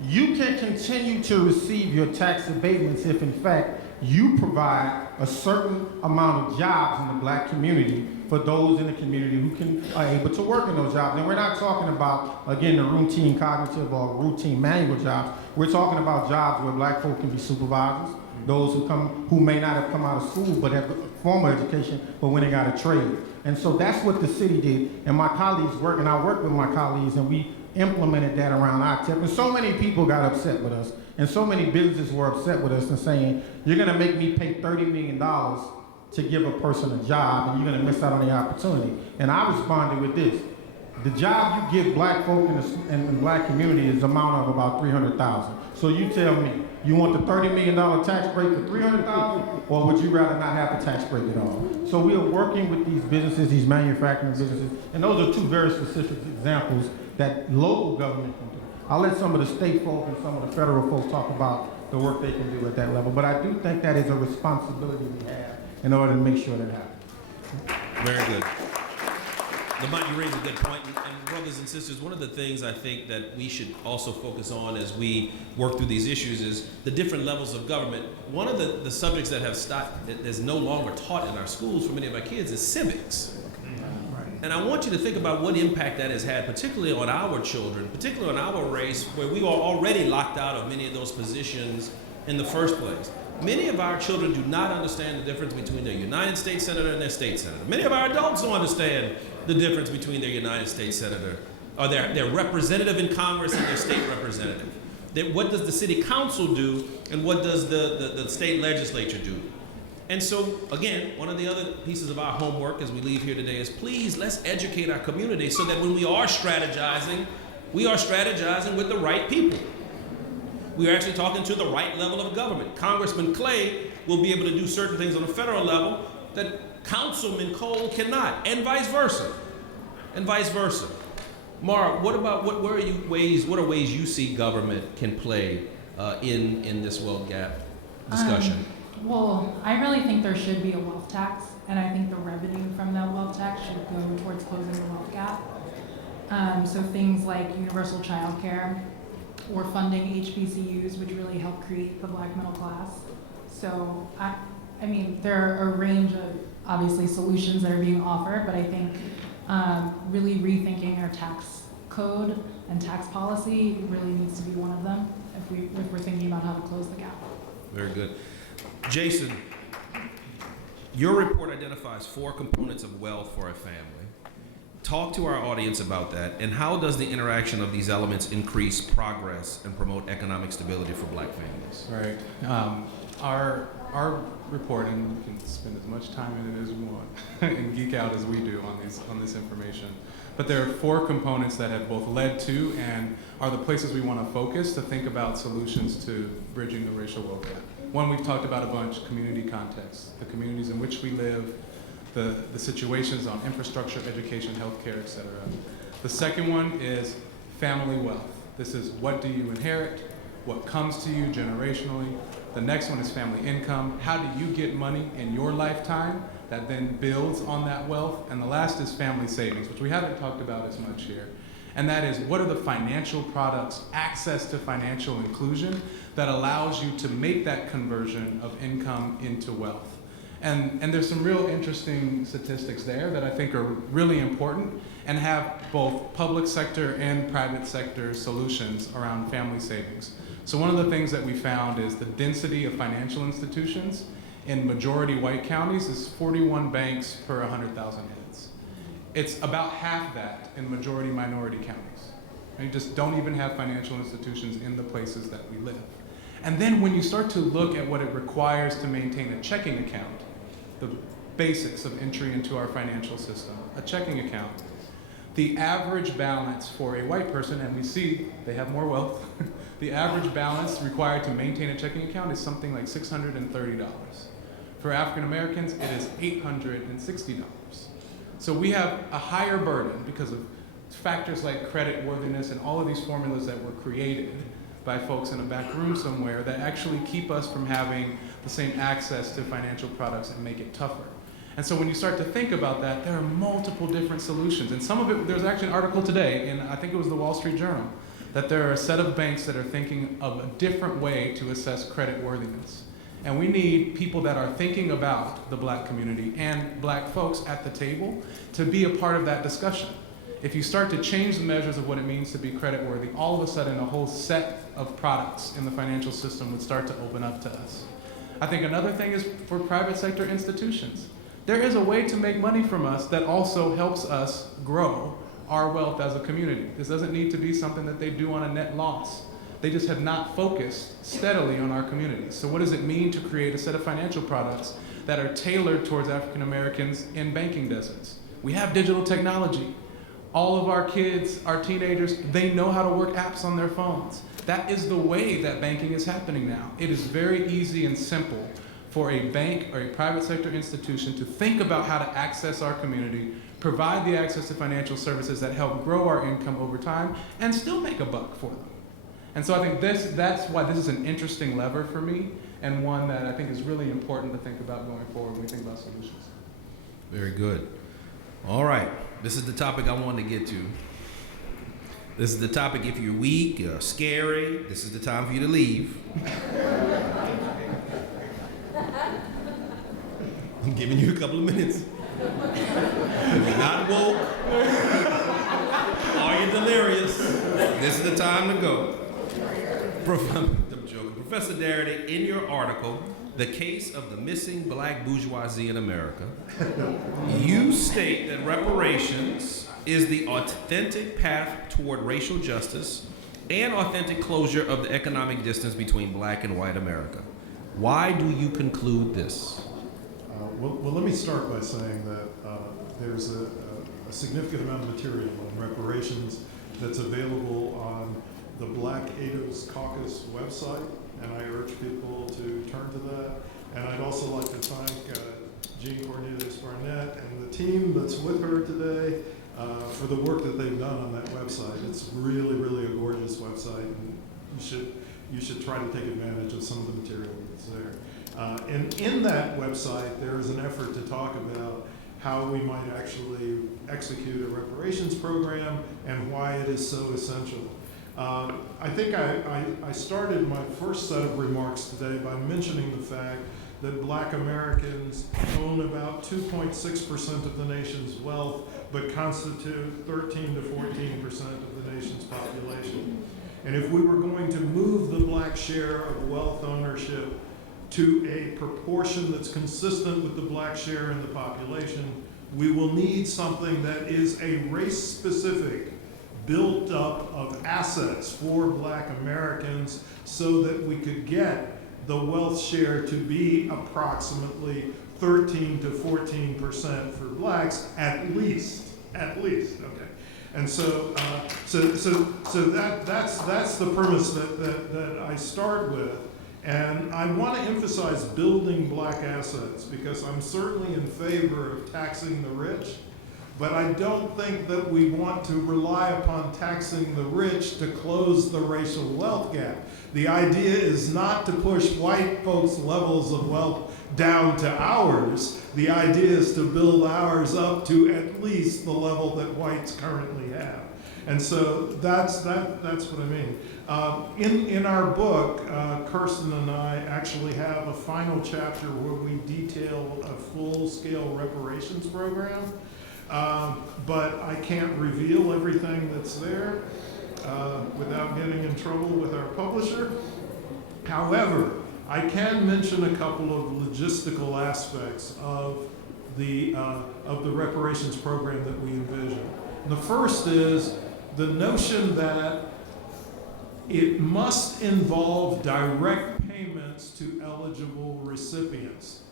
you can continue to receive your tax abatements if, in fact, you provide a certain amount of jobs in the black community for those in the community who are able to work in those jobs. And we're not talking about, again, the routine cognitive or routine manual jobs. We're talking about jobs where black folk can be supervisors, those who may not have come out of school but have formal education but when they got a trade. And so that's what the city did. And my colleagues work, and I worked with my colleagues, and we implemented that around our tip. And so many people got upset with us, and so many businesses were upset with us and saying, you're gonna make me pay $30 million to give a person a job, and you're gonna miss out on the opportunity. And I responded with this: the job you give black folk in the black community is amount of about $300,000. So you tell me, you want the $30 million tax break for $300,000, or would you rather not have the tax break at all? So we are working with these businesses, these manufacturing businesses, and those are two very specific examples that local government can do. I'll let some of the state folk and some of the federal folks talk about the work they can do at that level, but I do think that is a responsibility we have in order to make sure that happens. Very good. Lamont, you raise a good point. And brothers and sisters, one of the things I think that we should also focus on as we work through these issues is the different levels of government. One of the subjects that have stopped, that is no longer taught in our schools for many of our kids, is civics. And I want you to think about what impact that has had, particularly on our children, particularly on our race, where we are already locked out of many of those positions in the first place. Many of our children do not understand the difference between their United States Senator and their state senator. Many of our adults don't understand the difference between their United States Senator or their representative in Congress and their state representative. What does the city council do, and what does the state legislature do? And so, again, one of the other pieces of our homework as we leave here today is, please, let's educate our community so that when we are strategizing with the right people. We are actually talking to the right level of government. Congressman Clay will be able to do certain things on a federal level that Councilman Cole cannot, and vice versa. Mara, what are ways you see government can play in this wealth gap discussion? Well, I really think there should be a wealth tax, and I think the revenue from that wealth tax should go towards closing the wealth gap. So things like universal child care or funding HBCUs, which really help create the black middle class. So, I mean, there are a range of, obviously, solutions that are being offered, but I think really rethinking our tax code and tax policy really needs to be one of them if we're thinking about how to close the gap. Very good. Jason, your report identifies 4 components of wealth for a family. Talk to our audience about that, and how does the interaction of these elements increase progress and promote economic stability for black families? Right. Our report, and we can spend as much time in it as we want and geek out as we do on this information. But there are 4 components that have both led to and are the places we want to focus to think about solutions to bridging the racial wealth gap. One we've talked about a bunch: community context, the communities in which we live, the situations on infrastructure, education, healthcare, et cetera. The second one is family wealth. This is, what do you inherit, what comes to you generationally, The next one is family income. How do you get money in your lifetime that then builds on that wealth? And the last is family savings, which we haven't talked about as much here. And that is, what are the financial products, access to financial inclusion that allows you to make that conversion of income into wealth? And there's some real interesting statistics there that I think are really important and have both public sector and private sector solutions around family savings. So one of the things that we found is the density of financial institutions in majority white counties is 41 banks per 100,000 heads. It's about half that in majority minority counties. And you just don't even have financial institutions in the places that we live. And then when you start to look at what it requires to maintain a checking account, the basics of entry into our financial system, a checking account, the average balance for a white person, and we see they have more wealth, the average balance required to maintain a checking account is something like $630. For African Americans, it is $860. So we have a higher burden because of factors like credit worthiness and all of these formulas that were created by folks in a back room somewhere that actually keep us from having the same access to financial products and make it tougher. And so when you start to think about that, there are multiple different solutions. And some of it, there's actually an article today, in I think it was the Wall Street Journal, that there are a set of banks that are thinking of a different way to assess credit worthiness. And we need people that are thinking about the black community and black folks at the table to be a part of that discussion. If you start to change the measures of what it means to be creditworthy, all of a sudden a whole set of products in the financial system would start to open up to us. I think another thing is for private sector institutions. There is a way to make money from us that also helps us grow our wealth as a community. This doesn't need to be something that they do on a net loss. They just have not focused steadily on our communities. So what does it mean to create a set of financial products that are tailored towards African Americans in banking deserts? We have digital technology. All of our kids, our teenagers, they know how to work apps on their phones. That is the way that banking is happening now. It is very easy and simple for a bank or a private sector institution to think about how to access our community, provide the access to financial services that help grow our income over time, and still make a buck for them. And so I think that's why this is an interesting lever for me, and one that I think is really important to think about going forward when we think about solutions. Very good. All right, this is the topic I wanted to get to. This is the topic, if you're weak or scary, this is the time for you to leave. I'm giving you a couple of minutes. If you're not woke, or you're delirious, this is the time to go. I'm joking. Professor Darity, in your article, The Case of the Missing Black Bourgeoisie in America, you state that reparations is the authentic path toward racial justice and authentic closure of the economic distance between black and white America. Why do you conclude this? Well, let me start by saying that there's a significant amount of material on reparations that's available on the Black ADOS Caucus website, and I urge people to turn to that. And I'd also like to thank Jean Cornelius Barnett and the team that's with her today for the work that they've done on that website. It's really, really a gorgeous website, and you should try to take advantage of some of the material that's there. And in that website, there is an effort to talk about how we might actually execute a reparations program and why it is so essential. I think I started my first set of remarks today by mentioning the fact that black Americans own about 2.6% of the nation's wealth, but constitute 13 to 14% of the nation's population. And if we were going to move the black share of wealth ownership to a proportion that's consistent with the black share in the population, we will need something that is a race-specific built up of assets for black Americans so that we could get the wealth share to be approximately 13 to 14% for blacks, at least, okay. And so that's the premise that I start with. And I want to emphasize building black assets because I'm certainly in favor of taxing the rich, But I don't think that we want to rely upon taxing the rich to close the racial wealth gap. The idea is not to push white folks' levels of wealth down to ours. The idea is to build ours up to at least the level that whites currently have. And so that's what I mean. In our book, Kirsten and I actually have a final chapter where we detail a full-scale reparations program. But I can't reveal everything that's there without getting in trouble with our publisher. However, I can mention a couple of logistical aspects of the reparations program that we envision. The first is the notion that it must involve direct payments to eligible recipients.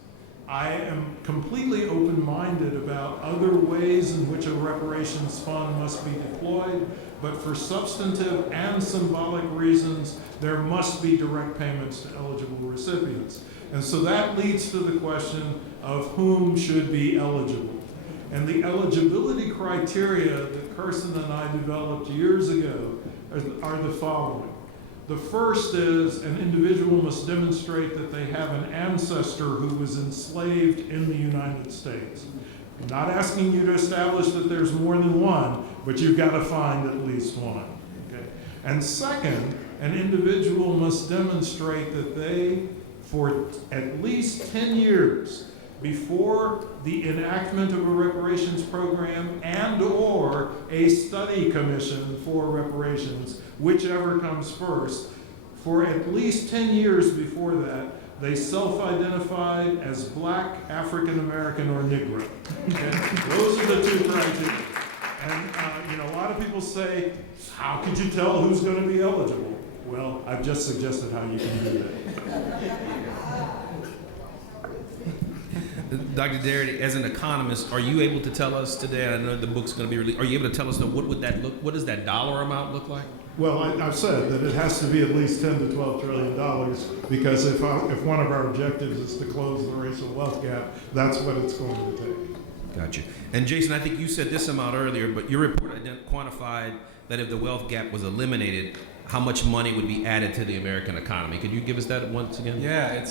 I am completely open-minded about other ways in which a reparations fund must be deployed, but for substantive and symbolic reasons, there must be direct payments to eligible recipients. And so that leads to the question of whom should be eligible. And the eligibility criteria that Kirsten and I developed years ago are the following. The first is an individual must demonstrate that they have an ancestor who was enslaved in the United States. I'm not asking you to establish that there's more than one, but you've got to find at least one. Okay? And second, an individual must demonstrate that they, for at least 10 years before the enactment of a reparations program and/or a study commission for reparations, whichever comes first, for at least 10 years before that, they self-identified as Black, African American, or Negro. Okay? Those are the two criteria. And a lot of people say, how could you tell who's going to be eligible? Well, I've just suggested how you can do that. Dr. Darity, as an economist, are you able to tell us today, and I know the book's going to be released, are you able to tell us what does that dollar amount look like? Well, I've said that it has to be at least $10 to $12 trillion because if one of our objectives is to close the racial wealth gap, that's what it's going to take. Gotcha. And Jason, I think you said this amount earlier, but your report quantified that if the wealth gap was eliminated, how much money would be added to the American economy. Could you give us that once again? Yeah,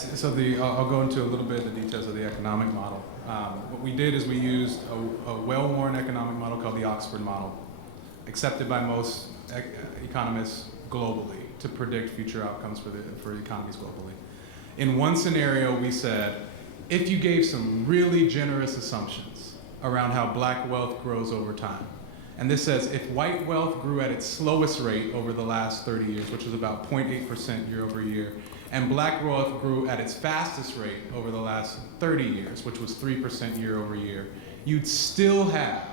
I'll go into a little bit of the details of the economic model. What we did is we used a well-worn economic model called the Oxford model, accepted by most economists globally to predict future outcomes for economies globally. In one scenario, we said, if you gave some really generous assumptions around how black wealth grows over time, and this says if white wealth grew at its slowest rate over the last 30 years, which was about 0.8% year over year, and black wealth grew at its fastest rate over the last 30 years, which was 3% year over year, you'd still have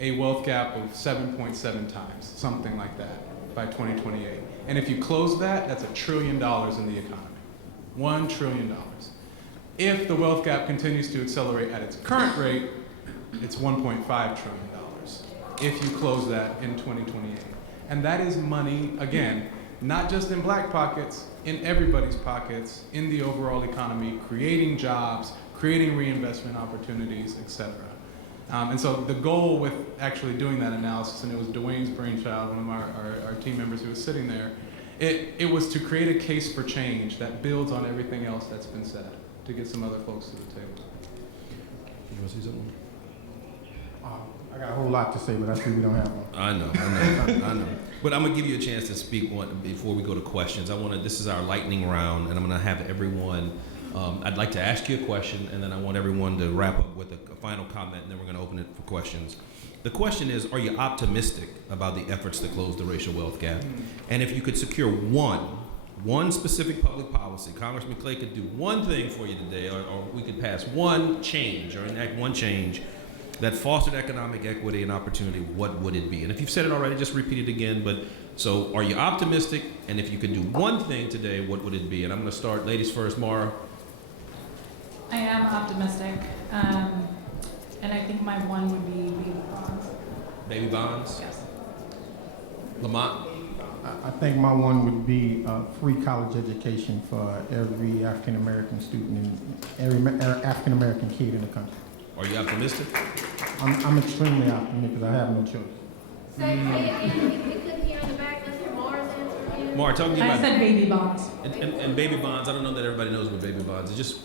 a wealth gap of 7.7 times, something like that, by 2028. And if you close that, that's $1 trillion in the economy. $1 trillion. If the wealth gap continues to accelerate at its current rate, it's $1.5 trillion. If you close that in 2028. And that is money, again, not just in black pockets, in everybody's pockets, in the overall economy, creating jobs, creating reinvestment opportunities, et cetera. And so the goal with actually doing that analysis, and it was Dwayne's brainchild, one of our team members who was sitting there, it was to create a case for change that builds on everything else that's been said, to get some other folks to the table. You want to say something? I got a whole lot to say, but I see we don't have one. I know. But I'm gonna give you a chance to speak one before we go to questions. This is our lightning round, and I'm gonna have everyone, I'd like to ask you a question, and then I want everyone to wrap up with a final comment, and then we're gonna open it for questions. The question is, are you optimistic about the efforts to close the racial wealth gap? And if you could secure one specific public policy, Congressman Clay could do one thing for you today, or we could pass one change, or enact one change that fostered economic equity and opportunity, what would it be? And if you've said it already, just repeat it again. But so are you optimistic? And if you could do one thing today, what would it be? And I'm gonna start, ladies first, Mara. I am optimistic, and I think my one would be baby bonds. Baby bonds? Yes. Lamont? I think my one would be free college education for every African American student and every African American kid in the country. Are you optimistic? I'm extremely optimistic because I have no choice. Say it again, we couldn't hear in the back, let's hear Mara's answer again. Mark, talk to me I about said baby bonds. and baby bonds. I don't know that everybody knows what baby bonds is. Just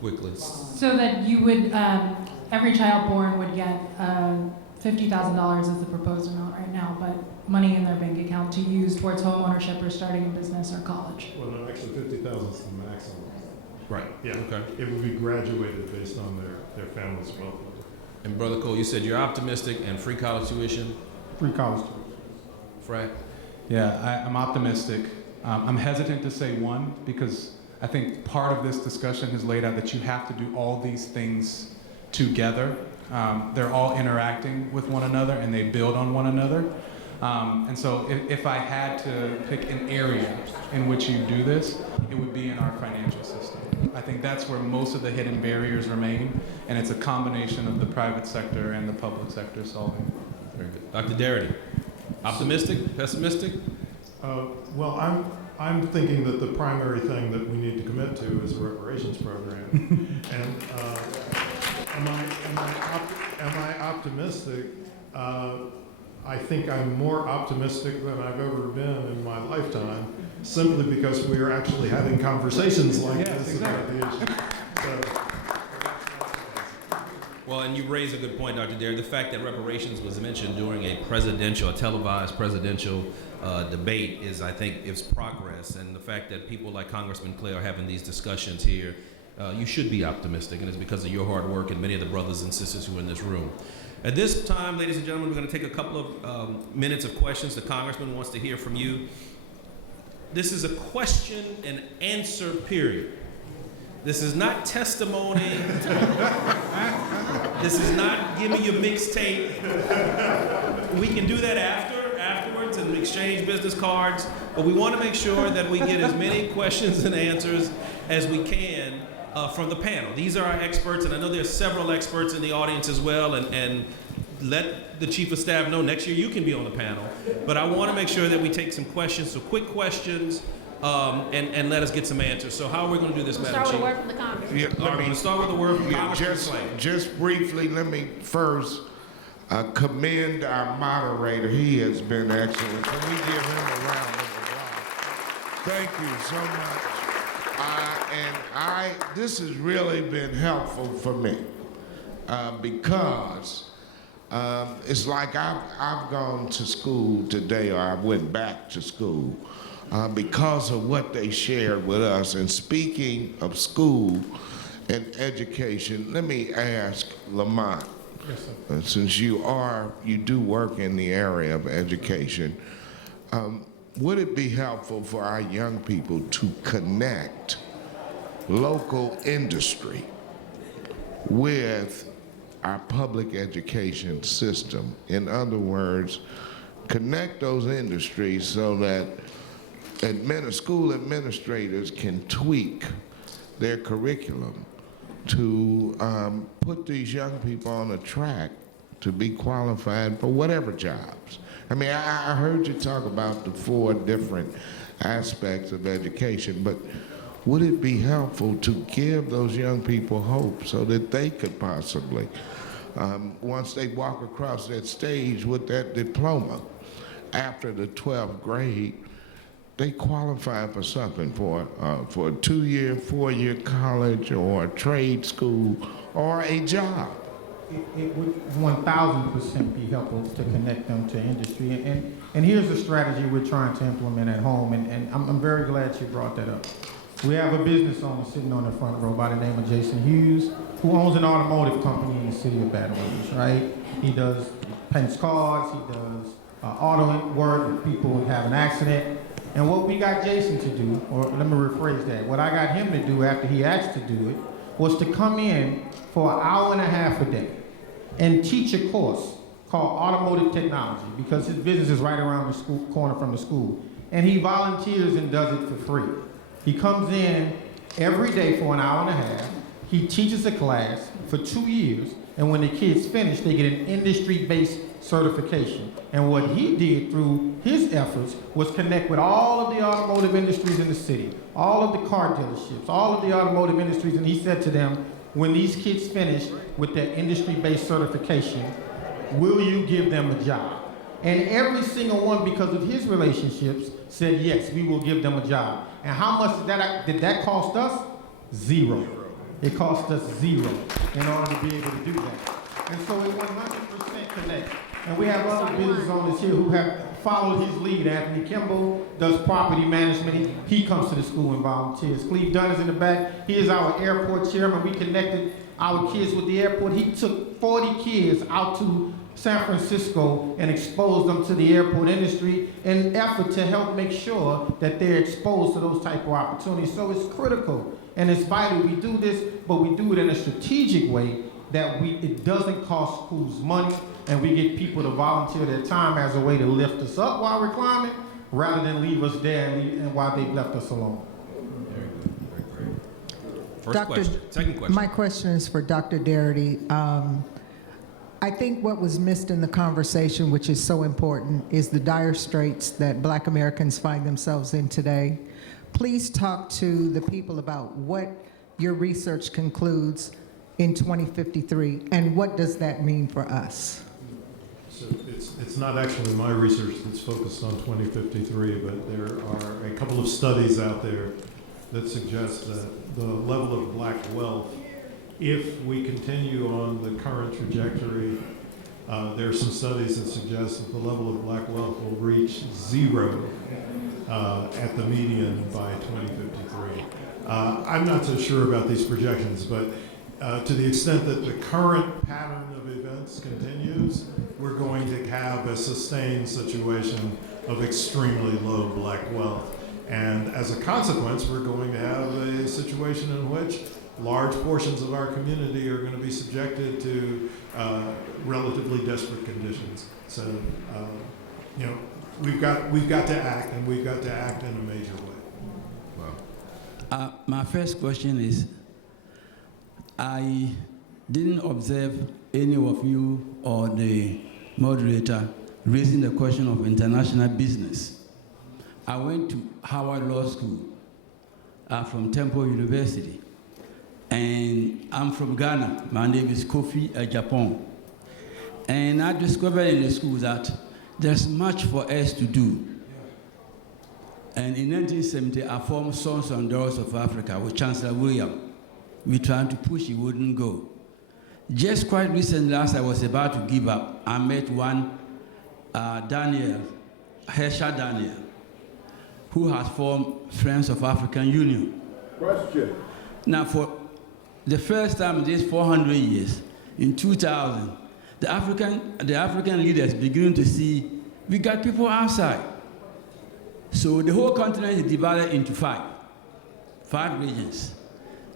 quickly. So that you would, every child born would get $50,000 is the proposed amount right now, but money in their bank account to use towards homeownership or starting a business or college. Well, no, actually 50,000 is the maximum. Right. Yeah. Okay. It would be graduated based on their family's wealth level. And Brother Cole, you said you're optimistic and free college tuition. Free college tuition. Frank. Yeah, I'm optimistic. I'm hesitant to say one because I think part of this discussion has laid out that you have to do all these things together. They're all interacting with one another and they build on one another. And so if I had to pick an area in which you do this, it would be in our financial system. I think that's where most of the hidden barriers remain, and it's a combination of the private sector and the public sector solving. Very good. Dr. Darity. Optimistic? Pessimistic? Well, I'm thinking that the primary thing that we need to commit to is a reparations program. And am I optimistic? I think I'm more optimistic than I've ever been in my lifetime, simply because we are actually having conversations like this about the issue. So, Well, and you raise a good point, Dr. Darity. The fact that reparations was mentioned during a televised presidential debate is, I think, is progress. And the fact that people like Congressman Clay are having these discussions here, you should be optimistic, and it's because of your hard work and many of the brothers and sisters who are in this room. At this time, ladies and gentlemen, we're going to take a couple of minutes of questions. The Congressman wants to hear from you. This is a question and answer period. This is not testimony. This is not give me your mixtape. We can do that afterwards and exchange business cards, but we want to make sure that we get as many questions and answers as we can from the panel. These are our experts, and I know there's several experts in the audience as well, and let the Chief of Staff know next year you can be on the panel. But I want to make sure that we take some questions, so quick questions, and let us get some answers. So how are we going to do this, Madam Start with Chief? a word from the Congress. Yeah, All right, we're going to start with a word from Congressman Clay. just briefly, let me first commend our moderator. He has been excellent. Can we give him a round of applause? Thank you so much. This has really been helpful for me because it's like I've gone to school today, or I went back to school because of what they shared with us. And speaking of school and education, let me ask Lamont, Yes, sir. since you do work in the area of education, would it be helpful for our young people to connect local industry with our public education system? In other words, connect those industries so that school administrators can tweak their curriculum to put these young people on a track to be qualified for whatever jobs. I mean, I heard you talk about the 4 different aspects of education, but would it be helpful to give those young people hope so that they could possibly, once they walk across that stage with that diploma after the 12th grade, they qualify for something, for a 2-year, 4-year college or a trade school or a job? It would 1,000% be helpful to connect them to industry. And here's a strategy we're trying to implement at home, and I'm very glad you brought that up. We have a business owner sitting on the front row by the name of Jason Hughes, who owns an automotive company in the city of Baton Rouge, right? He paints cars, he does auto work if people have an accident. And what we got Jason to do, or let me rephrase that, what I got him to do after he asked to do it, was to come in for an hour and a half a day and teach a course called Automotive Technology, because his business is right around the corner from the school. And he volunteers and does it for free. He comes in every day for an hour and a half. He teaches a class for 2 years, and when the kids finish, they get an industry-based certification. And what he did through his efforts was connect with all of the automotive industries in the city, all of the car dealerships, all of the automotive industries, and he said to them, when these kids finish with their industry-based certification, will you give them a job? And every single one, because of his relationships, said, yes, we will give them a job. And how much did that cost us? Zero. It cost us zero in order to be able to do that. And so it 100% connects. And we have other business owners here who have followed his lead. Anthony Kimball does property management. He comes to the school and volunteers. Cleve Dunn is in the back. He is our airport chairman. We connected our kids with the airport. He took 40 kids out to San Francisco and exposed them to the airport industry in an effort to help make sure that they're exposed to those type of opportunities. So it's critical and it's vital. We do this, but we do it in a strategic way that it doesn't cost schools money, and we get people to volunteer their time as a way to lift us up while we're climbing, rather than leave us there and while they've left us alone. Very good. Very great. First Dr. question. Second question. My question is for Dr. Darity. I think what was missed in the conversation, which is so important, is the dire straits that Black Americans find themselves in today. Please talk to the people about what your research concludes in 2053, and what does that mean for us? So it's not actually my research that's focused on 2053, but there are a couple of studies out there that suggest that the level of Black wealth, if we continue on the current trajectory, there are some studies that suggest that the level of Black wealth will reach zero at the median by 2053. I'm not so sure about these projections, but to the extent that the current pattern of events continues, we're going to have a sustained situation of extremely low Black wealth. And as a consequence, we're going to have a situation in which large portions of our community are going to be subjected to relatively desperate conditions. So, we've got to act, and we've got to act in a major way. Wow. My first question is, I didn't observe any of you or the moderator raising the question of international business. I went to Howard Law School from Temple University, and I'm from Ghana. My name is Kofi Japan. And I discovered in the school that there's much for us to do. And in 1970, I formed Sons and Daughters of Africa with Chancellor William. We tried to push, he wouldn't go. Just quite recently, as I was about to give up, I met one Daniel, Hersha Daniel, who has formed Friends of African Union. Question. Now, for the first time in these 400 years, in 2000, the African leaders beginning to see we got people outside. So the whole continent is divided into five regions.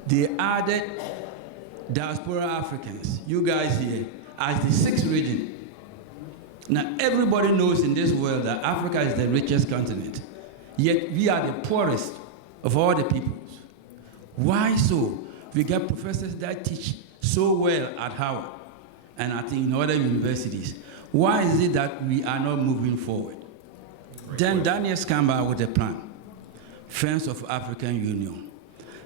They added diaspora Africans, you guys here, as the sixth region. Now, everybody knows in this world that Africa is the richest continent, yet we are the poorest of all the peoples. Why so? We got professors that teach so well at Howard, and I think in other universities. Why is it that we are not moving forward? Then Daniel's come out with a plan, Friends of African Union.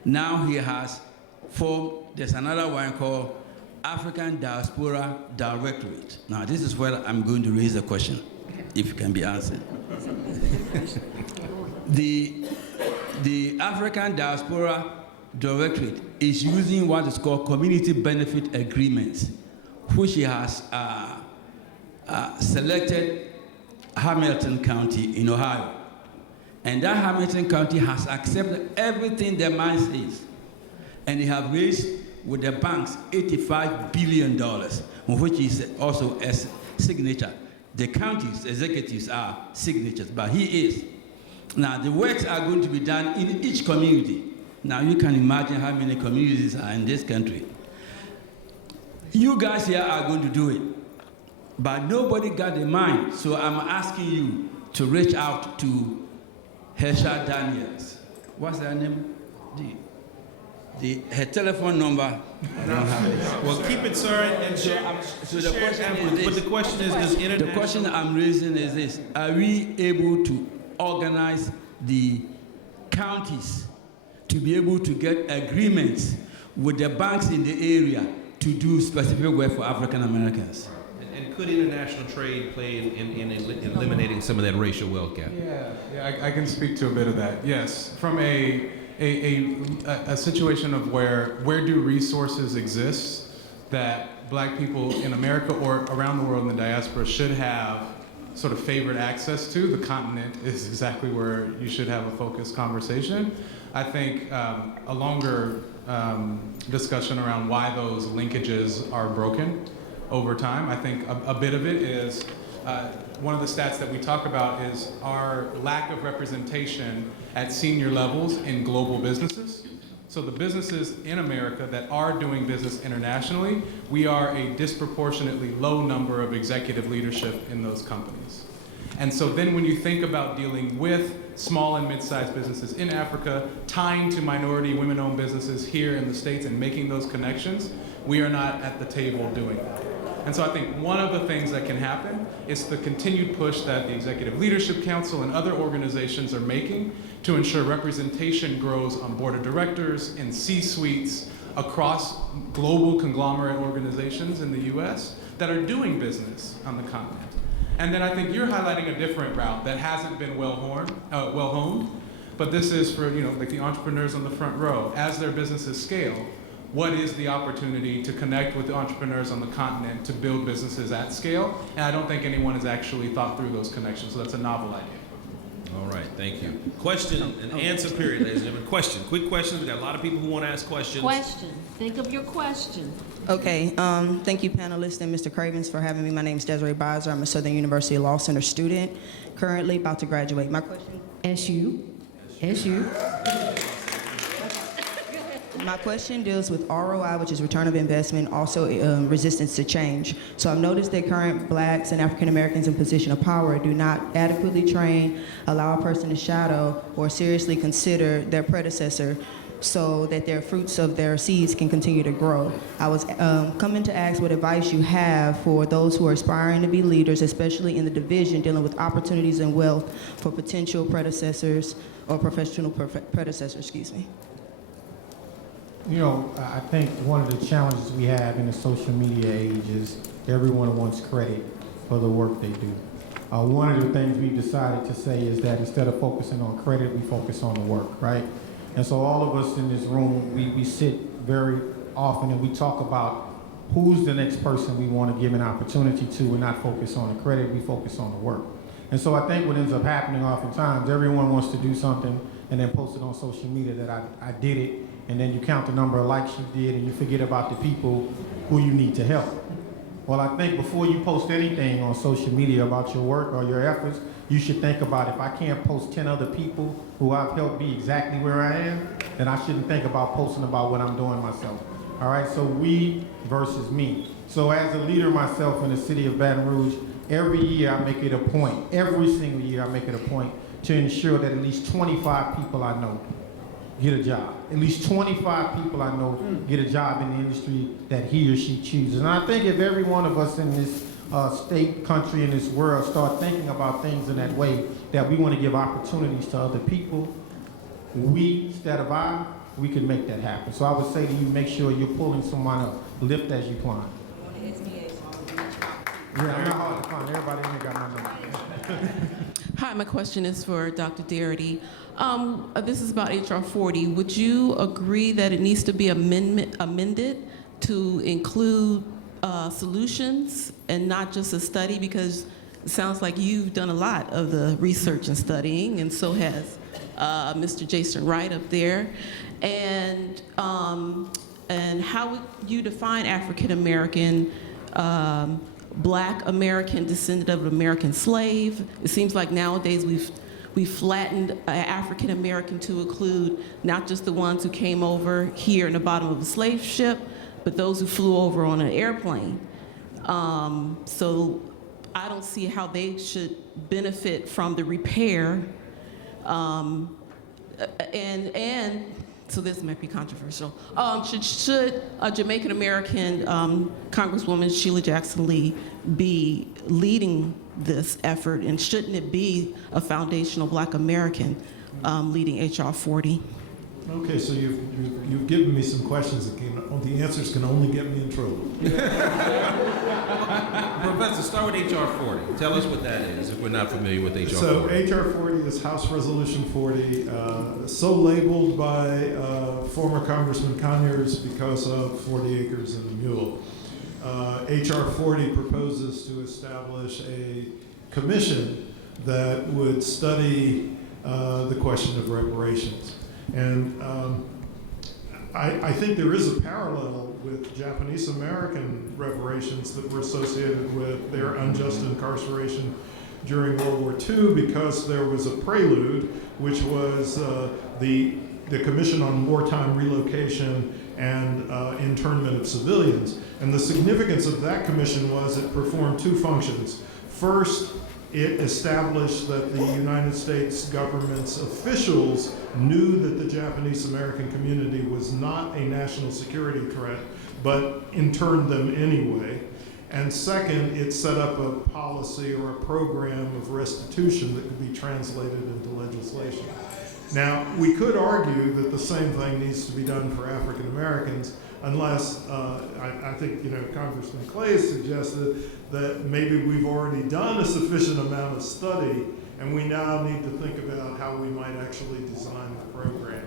Now he has formed, there's another one called African Diaspora Directorate. Now this is where I'm going to raise a question, if it can be answered. The African Diaspora Directorate is using what is called community benefit agreements, which he has selected Hamilton County in Ohio. And that Hamilton County has accepted everything the man says. And they have raised with the banks $85 billion, on which is also a signature. The county's executives are signatures, but he is. Now, the works are going to be done in each community. Now, you can imagine how many communities are in this country. You guys here are going to do it, but nobody got the mind. So I'm asking you to reach out to Hersha Daniels. What's her name? Her telephone number, I don't have it. Well, keep it, sir, and share. So the question is this. But the question is, does international... The question I'm raising is this. Are we able to organize the counties to be able to get agreements with the banks in the area to do specific work for African Americans. And could international trade play in eliminating some of that racial wealth gap? Yeah, I can speak to a bit of that. Yes, from a situation of where do resources exist that Black people in America or around the world in the diaspora should have sort of favored access to, the continent is exactly where you should have a focused conversation. I think a longer discussion around why those linkages are broken over time. I think a bit of it is, one of the stats that we talk about is our lack of representation at senior levels in global businesses. So the businesses in America that are doing business internationally, we are a disproportionately low number of executive leadership in those companies. And so then when you think about dealing with small and mid-sized businesses in Africa, tying to minority women-owned businesses here in the States and making those connections, we are not at the table doing that. And so I think one of the things that can happen is the continued push that the Executive Leadership Council and other organizations are making to ensure representation grows on board of directors and C-suites across global conglomerate organizations in the US that are doing business on the continent. And then I think you're highlighting a different route that hasn't been well honed, but this is for, like the entrepreneurs on the front row. As their businesses scale, what is the opportunity to connect with the entrepreneurs on the continent to build businesses at scale? And I don't think anyone has actually thought through those connections, so that's a novel idea. All right, thank you. Question and answer period, ladies and gentlemen. Question, quick questions. We got a lot of people who want to ask questions. Question. Think of your question. Okay, thank you panelists and Mr. Cravens for having me. My name is Desiree Bizer. I'm a Southern University Law Center student, currently about to graduate. My question? SU. My question deals with ROI, which is return of investment, also resistance to change. So I've noticed that current Blacks and African Americans in position of power do not adequately train, allow a person to shadow, or seriously consider their predecessor so that their fruits of their seeds can continue to grow. I was coming to ask what advice you have for those who are aspiring to be leaders, especially in the division dealing with opportunities and wealth for potential predecessors or professional predecessors, excuse me. I think one of the challenges we have in the social media age is everyone wants credit for the work they do. One of the things we've decided to say is that instead of focusing on credit, we focus on the work, right? And so all of us in this room, we sit very often and we talk about who's the next person we want to give an opportunity to and not focus on the credit, we focus on the work. And so I think what ends up happening oftentimes, everyone wants to do something and then post it on social media that I did it, and then you count the number of likes you did and you forget about the people who you need to help. Well, I think before you post anything on social media about your work or your efforts, you should think about if I can't post 10 other people who I've helped be exactly where I am, then I shouldn't think about posting about what I'm doing myself. All right, so we versus me. So as a leader myself in the city of Baton Rouge, every year I make it a point, every single year I make it a point to ensure that at least 25 people I know get a job. At least 25 people I know get a job in the industry that he or she chooses. And I think if every one of us in this state, country, and this world start thinking about things in that way, that we want to give opportunities to other people, we, instead of I, we can make that happen. So I would say to you, make sure you're pulling someone up, lift as you climb. Yeah, I'm not hard to find. Everybody in here got my number. Hi, my question is for Dr. Darity. This is about HR 40. Would you agree that it needs to be amended to include solutions and not just a study? Because it sounds like you've done a lot of the research and studying, and so has Mr. Jason Wright up there. And how would you define African American, Black American, descendant of an American slave? It seems like nowadays we've flattened African American to include not just the ones who came over here in the bottom of a slave ship, but those who flew over on an airplane. So I don't see how they should benefit from the repair. So this might be controversial. Should a Jamaican American Congresswoman Sheila Jackson Lee be leading this effort, and shouldn't it be a foundational Black American leading HR 40? Okay, so you've given me some questions that the answers can only get me in trouble. Professor, start with HR 40. Tell us what that is if we're not familiar with HR 40. So HR 40 is House Resolution 40, so labeled by former Congressman Conyers because of 40 acres and a mule. HR 40 proposes to establish a commission that would study the question of reparations. And I think there is a parallel with Japanese American reparations that were associated with their unjust incarceration during World War II, because there was a prelude, which was the Commission on Wartime Relocation and Internment of Civilians. And the significance of that commission was it performed two functions. First, it established that the United States government's officials knew that the Japanese American community was not a national security threat, but interned them anyway. And second, it set up a policy or a program of restitution that could be translated into legislation. Now, we could argue that the same thing needs to be done for African Americans, unless I think Congressman Clay suggested that maybe we've already done a sufficient amount of study, and we now need to think about how we might actually design the program.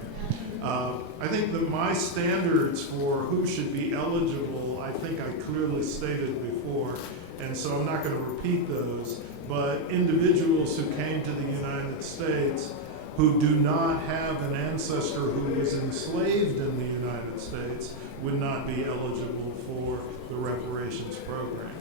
I think that my standards for who should be eligible, I think I clearly stated before, and so I'm not going to repeat those, but individuals who came to the United States who do not have an ancestor who was enslaved in the United States would not be eligible for the reparations program.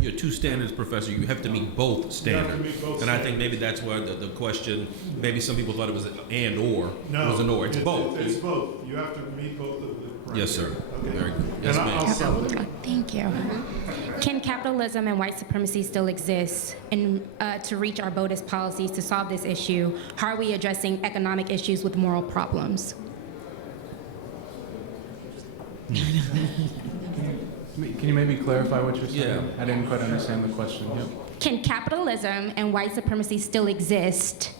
Your two standards, Professor, you have to meet both standards. You have to meet both and I think standards. maybe that's why the question, maybe some people thought it was an and or. No, it was an or. It's both. It's both. You have to meet both of the parameters. Yes, sir. Okay. Very good. Yes, And ma'am. I'll sum it. Thank you. Can capitalism and white supremacy still exist? And to reach our boldest policies to solve this issue, how are we addressing economic issues with moral problems? Can you maybe clarify what you're saying? Yeah. I didn't quite understand the question. Yep. Can capitalism and white supremacy still exist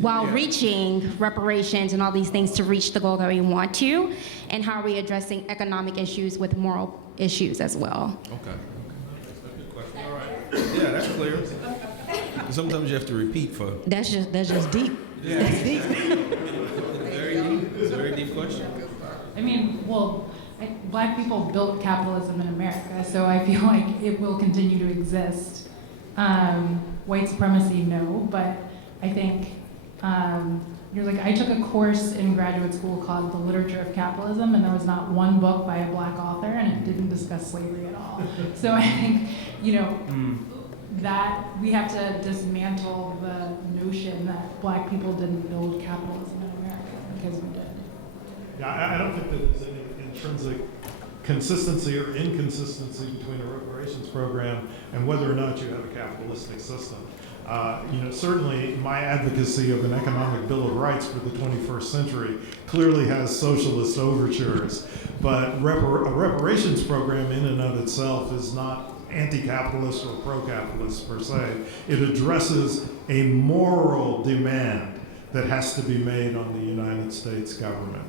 while reaching reparations and all these things to reach the goal that we want to? And how are we addressing economic issues with moral issues as well? Okay. Good question. All right. Yeah, that's clear. Sometimes you have to repeat for. That's just deep. Yeah. That's deep. Very deep. It's a very deep question. I mean, well, Black people built capitalism in America, so I feel like it will continue to exist. White supremacy, no, but I think I took a course in graduate school called The Literature of Capitalism, and there was not one book by a Black author, and it didn't discuss slavery at all. So I think, that we have to dismantle the notion that Black people didn't build capitalism in America, because we did. Yeah, I don't think that there's any intrinsic consistency or inconsistency between a reparations program and whether or not you have a capitalistic system. Certainly my advocacy of an economic bill of rights for the 21st century clearly has socialist overtures, but a reparations program in and of itself is not anti-capitalist or pro-capitalist per se. It addresses a moral demand that has to be made on the United States government.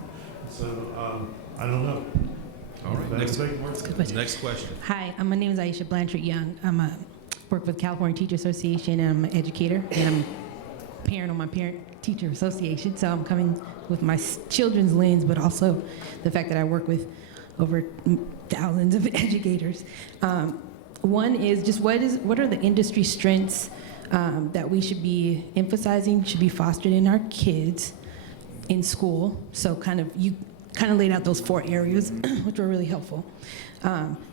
So I don't know. All right. Next question. Hi, my name is Aisha Blanchard Young. I work with California Teacher Association, and I'm an educator, and I'm a parent on my parent-teacher association, so I'm coming with my children's lens, but also the fact that I work with over thousands of educators. One is just what are the industry strengths that we should be emphasizing, should be fostered in our kids in school? So you laid out those 4 areas, which were really helpful.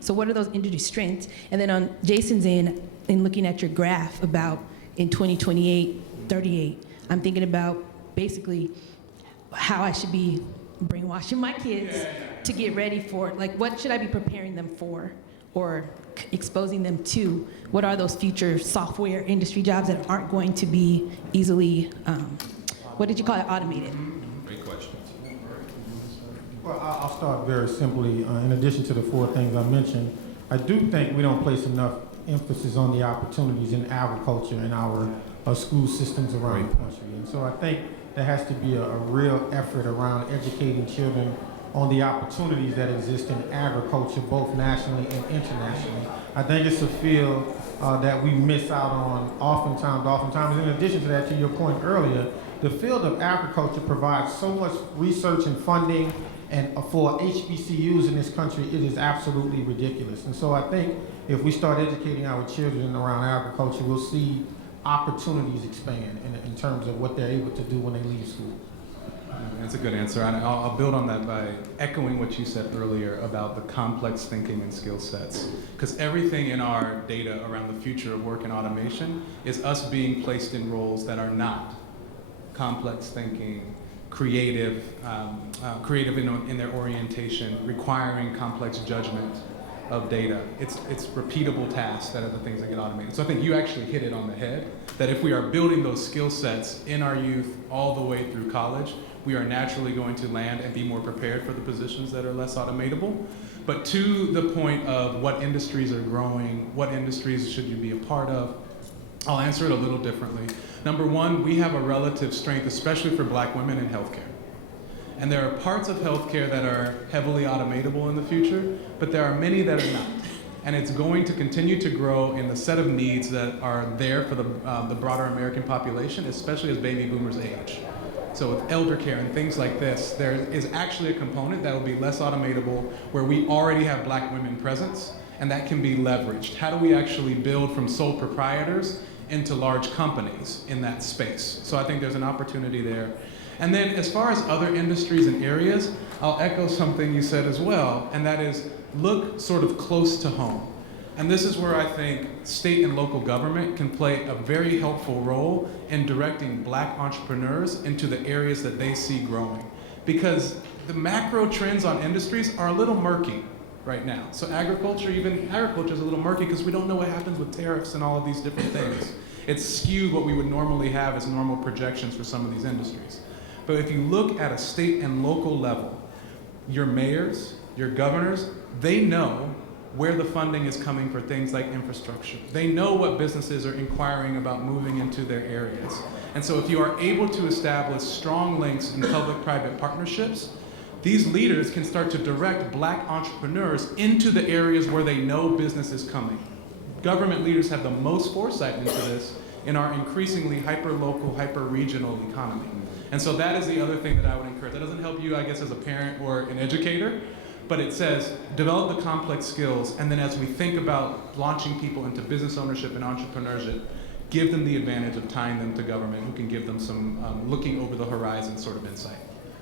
So what are those industry strengths? And then on Jason's end, in looking at your graph about in 2028, 38, I'm thinking about basically how I should be brainwashing my kids to get ready for, what should I be preparing them for or exposing them to? What are those future software industry jobs that aren't going to be easily, what did you call it, automated? Great question. Well, I'll start very simply. In addition to the 4 things I mentioned, I do think we don't place enough emphasis on the opportunities in agriculture and our school systems around the country. And so I think there has to be a real effort around educating children on the opportunities that exist in agriculture, both nationally and internationally. I think it's a field that we miss out on oftentimes. In addition to that, to your point earlier, the field of agriculture provides so much research and funding, and for HBCUs in this country, it is absolutely ridiculous. And so I think if we start educating our children around agriculture, we'll see opportunities expand in terms of what they're able to do when they leave school. That's a good answer. And I'll build on that by echoing what you said earlier about the complex thinking and skill sets. Because everything in our data around the future of work and automation is us being placed in roles that are not complex thinking, creative in their orientation, requiring complex judgment of data. It's repeatable tasks that are the things that get automated. So I think you actually hit it on the head, that if we are building those skill sets in our youth all the way through college, we are naturally going to land and be more prepared for the positions that are less automatable. But to the point of what industries are growing, what industries should you be a part of, I'll answer it a little differently. Number one, we have a relative strength, especially for Black women in healthcare. And there are parts of healthcare that are heavily automatable in the future, but there are many that are not. And it's going to continue to grow in the set of needs that are there for the broader American population, especially as baby boomers age. So with elder care and things like this, there is actually a component that will be less automatable where we already have Black women presence, and that can be leveraged. How do we actually build from sole proprietors into large companies in that space? So I think there's an opportunity there. And then as far as other industries and areas, I'll echo something you said as well, and that is look sort of close to home. And this is where I think state and local government can play a very helpful role in directing Black entrepreneurs into the areas that they see growing. Because the macro trends on industries are a little murky right now. So agriculture is a little murky because we don't know what happens with tariffs and all of these different things. It's skewed what we would normally have as normal projections for some of these industries. But if you look at a state and local level, your mayors, your governors, they know where the funding is coming for things like infrastructure. They know what businesses are inquiring about moving into their areas. And so if you are able to establish strong links in public-private partnerships, these leaders can start to direct Black entrepreneurs into the areas where they know business is coming. Government leaders have the most foresight into this in our increasingly hyper-local, hyper-regional economy. And so that is the other thing that I would encourage. That doesn't help you, I guess, as a parent or an educator, but it says develop the complex skills, and then as we think about launching people into business ownership and entrepreneurship, give them the advantage of tying them to government who can give them some looking over the horizon sort of insight.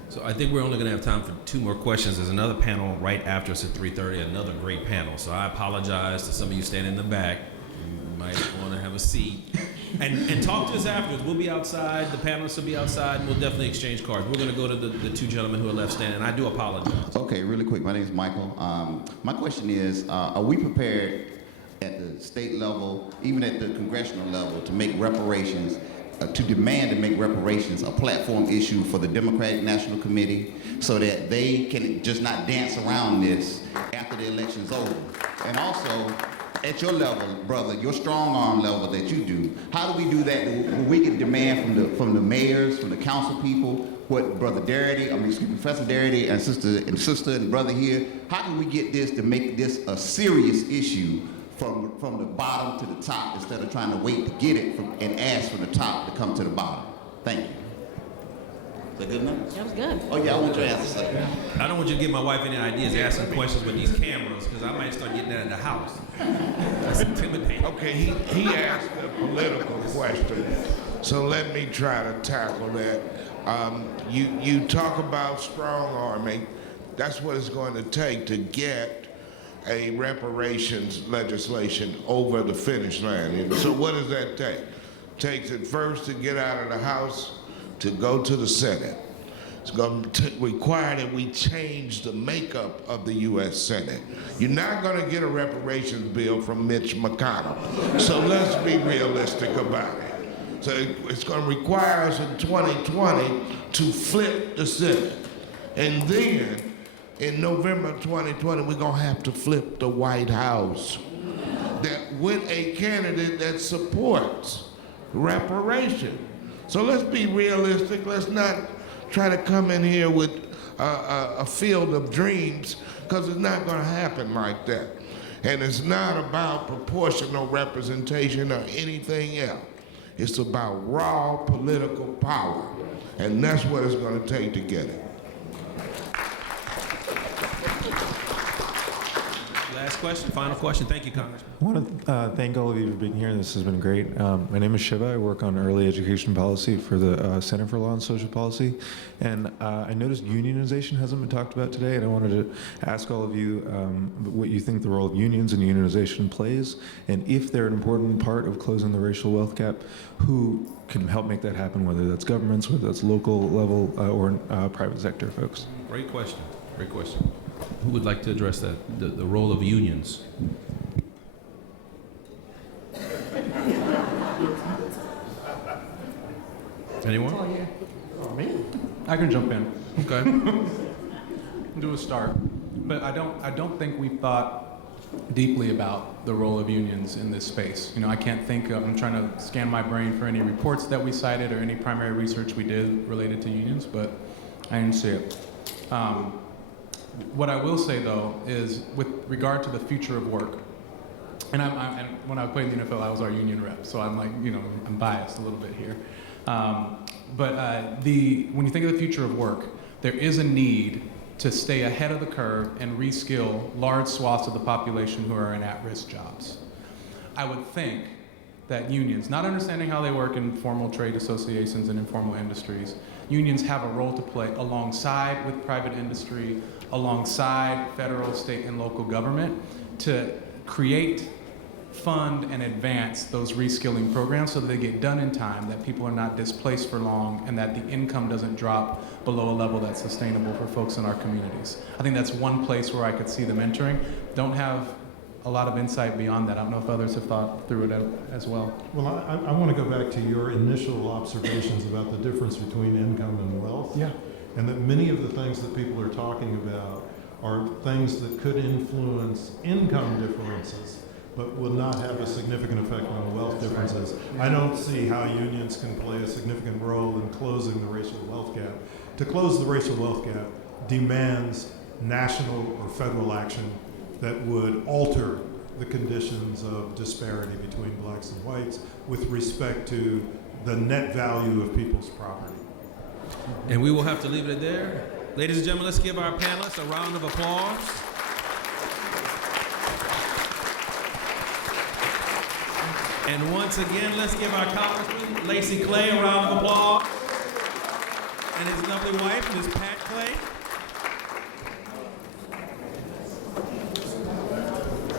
So I think we're only going to have time for 2 more questions. There's another panel right after us at 3:30, another great panel. So I apologize to some of you standing in the back. You might want to have a seat. And talk to us afterwards. We'll be outside. The panelists will be outside, and we'll definitely exchange cards. We're going to go to the 2 gentlemen who are left standing. I do apologize. Okay, really quick. My name is Michael. My question is, are we prepared at the state level, even at the congressional level, to make reparations, to demand to make reparations a platform issue for the Democratic National Committee so that they can just not dance around this after the election's over? And also, at your level, brother, your strong arm level that you do, how do we do that? We can demand from the mayors, from the council people, what Professor Darity and sister and brother here, how can we get this to make this a serious issue from the bottom to the top instead of trying to wait to get it and ask from the top to come to the bottom? Thank you. Is that good enough? That was good. Oh yeah, I want your answer, sir. I don't want you to give my wife any ideas asking questions with these cameras, because I might start getting that in the house. That's intimidating. Okay, he asked a political question, so let me try to tackle that. You talk about strong arming. That's what it's going to take to get a reparations legislation over the finish line. And so what does that take? It takes it first to get out of the House, to go to the Senate. It's going to require that we change the makeup of the U.S. Senate. You're not going to get a reparations bill from Mitch McConnell. So let's be realistic about it. So it's going to require us in 2020 to flip the Senate. And then in November 2020, we're going to have to flip the White House with a candidate that supports reparation. So let's be realistic. Let's not try to come in here with a field of dreams, because it's not going to happen like that. And it's not about proportional representation or anything else. It's about raw political power. And that's what it's going to take to get it. Last question, final question. Thank you, Congressman. I want to thank all of you for being here. This has been great. My name is Shiva. I work on early education policy for the Center for Law and Social Policy. And I noticed unionization hasn't been talked about today, and I wanted to ask all of you what you think the role of unions and unionization plays, and if they're an important part of closing the racial wealth gap, who can help make that happen, whether that's governments, whether that's local level, or private sector folks. Great question. Great question. Who would like to address that? The role of unions. Anyone? Oh, me? I can jump in. Okay. Do a start. But I don't think we've thought deeply about the role of unions in this space. You know, I can't think of, I'm trying to scan my brain for any reports that we cited or any primary research we did related to unions, but I didn't see it. What I will say though is with regard to the future of work, and when I played in the NFL, I was our union rep, so I'm like, you know, I'm biased a little bit here. When you think of the future of work, there is a need to stay ahead of the curve and reskill large swaths of the population who are in at-risk jobs. I would think that unions, not understanding how they work in formal trade associations and informal industries, unions have a role to play alongside with private industry, alongside federal, state, and local government to create, fund, and advance those reskilling programs so that they get done in time, that people are not displaced for long, and that the income doesn't drop below a level that's sustainable for folks in our communities. I think that's one place where I could see them entering. Don't have a lot of insight beyond that. I don't know if others have thought through it as well. Well, I want to go back to your initial observations about the difference between income and wealth. Yeah. And that many of the things that people are talking about are things that could influence income differences, but will not have a significant effect on wealth differences. I don't see how unions can play a significant role in closing the racial wealth gap. To close the racial wealth gap demands national or federal action that would alter the conditions of disparity between blacks and whites with respect to the net value of people's property. And we will have to leave it there. Ladies and gentlemen, let's give our panelists a round of applause. And once again, let's give our Congressman, Lacey Clay, a round of applause. And his lovely wife, Ms. Pat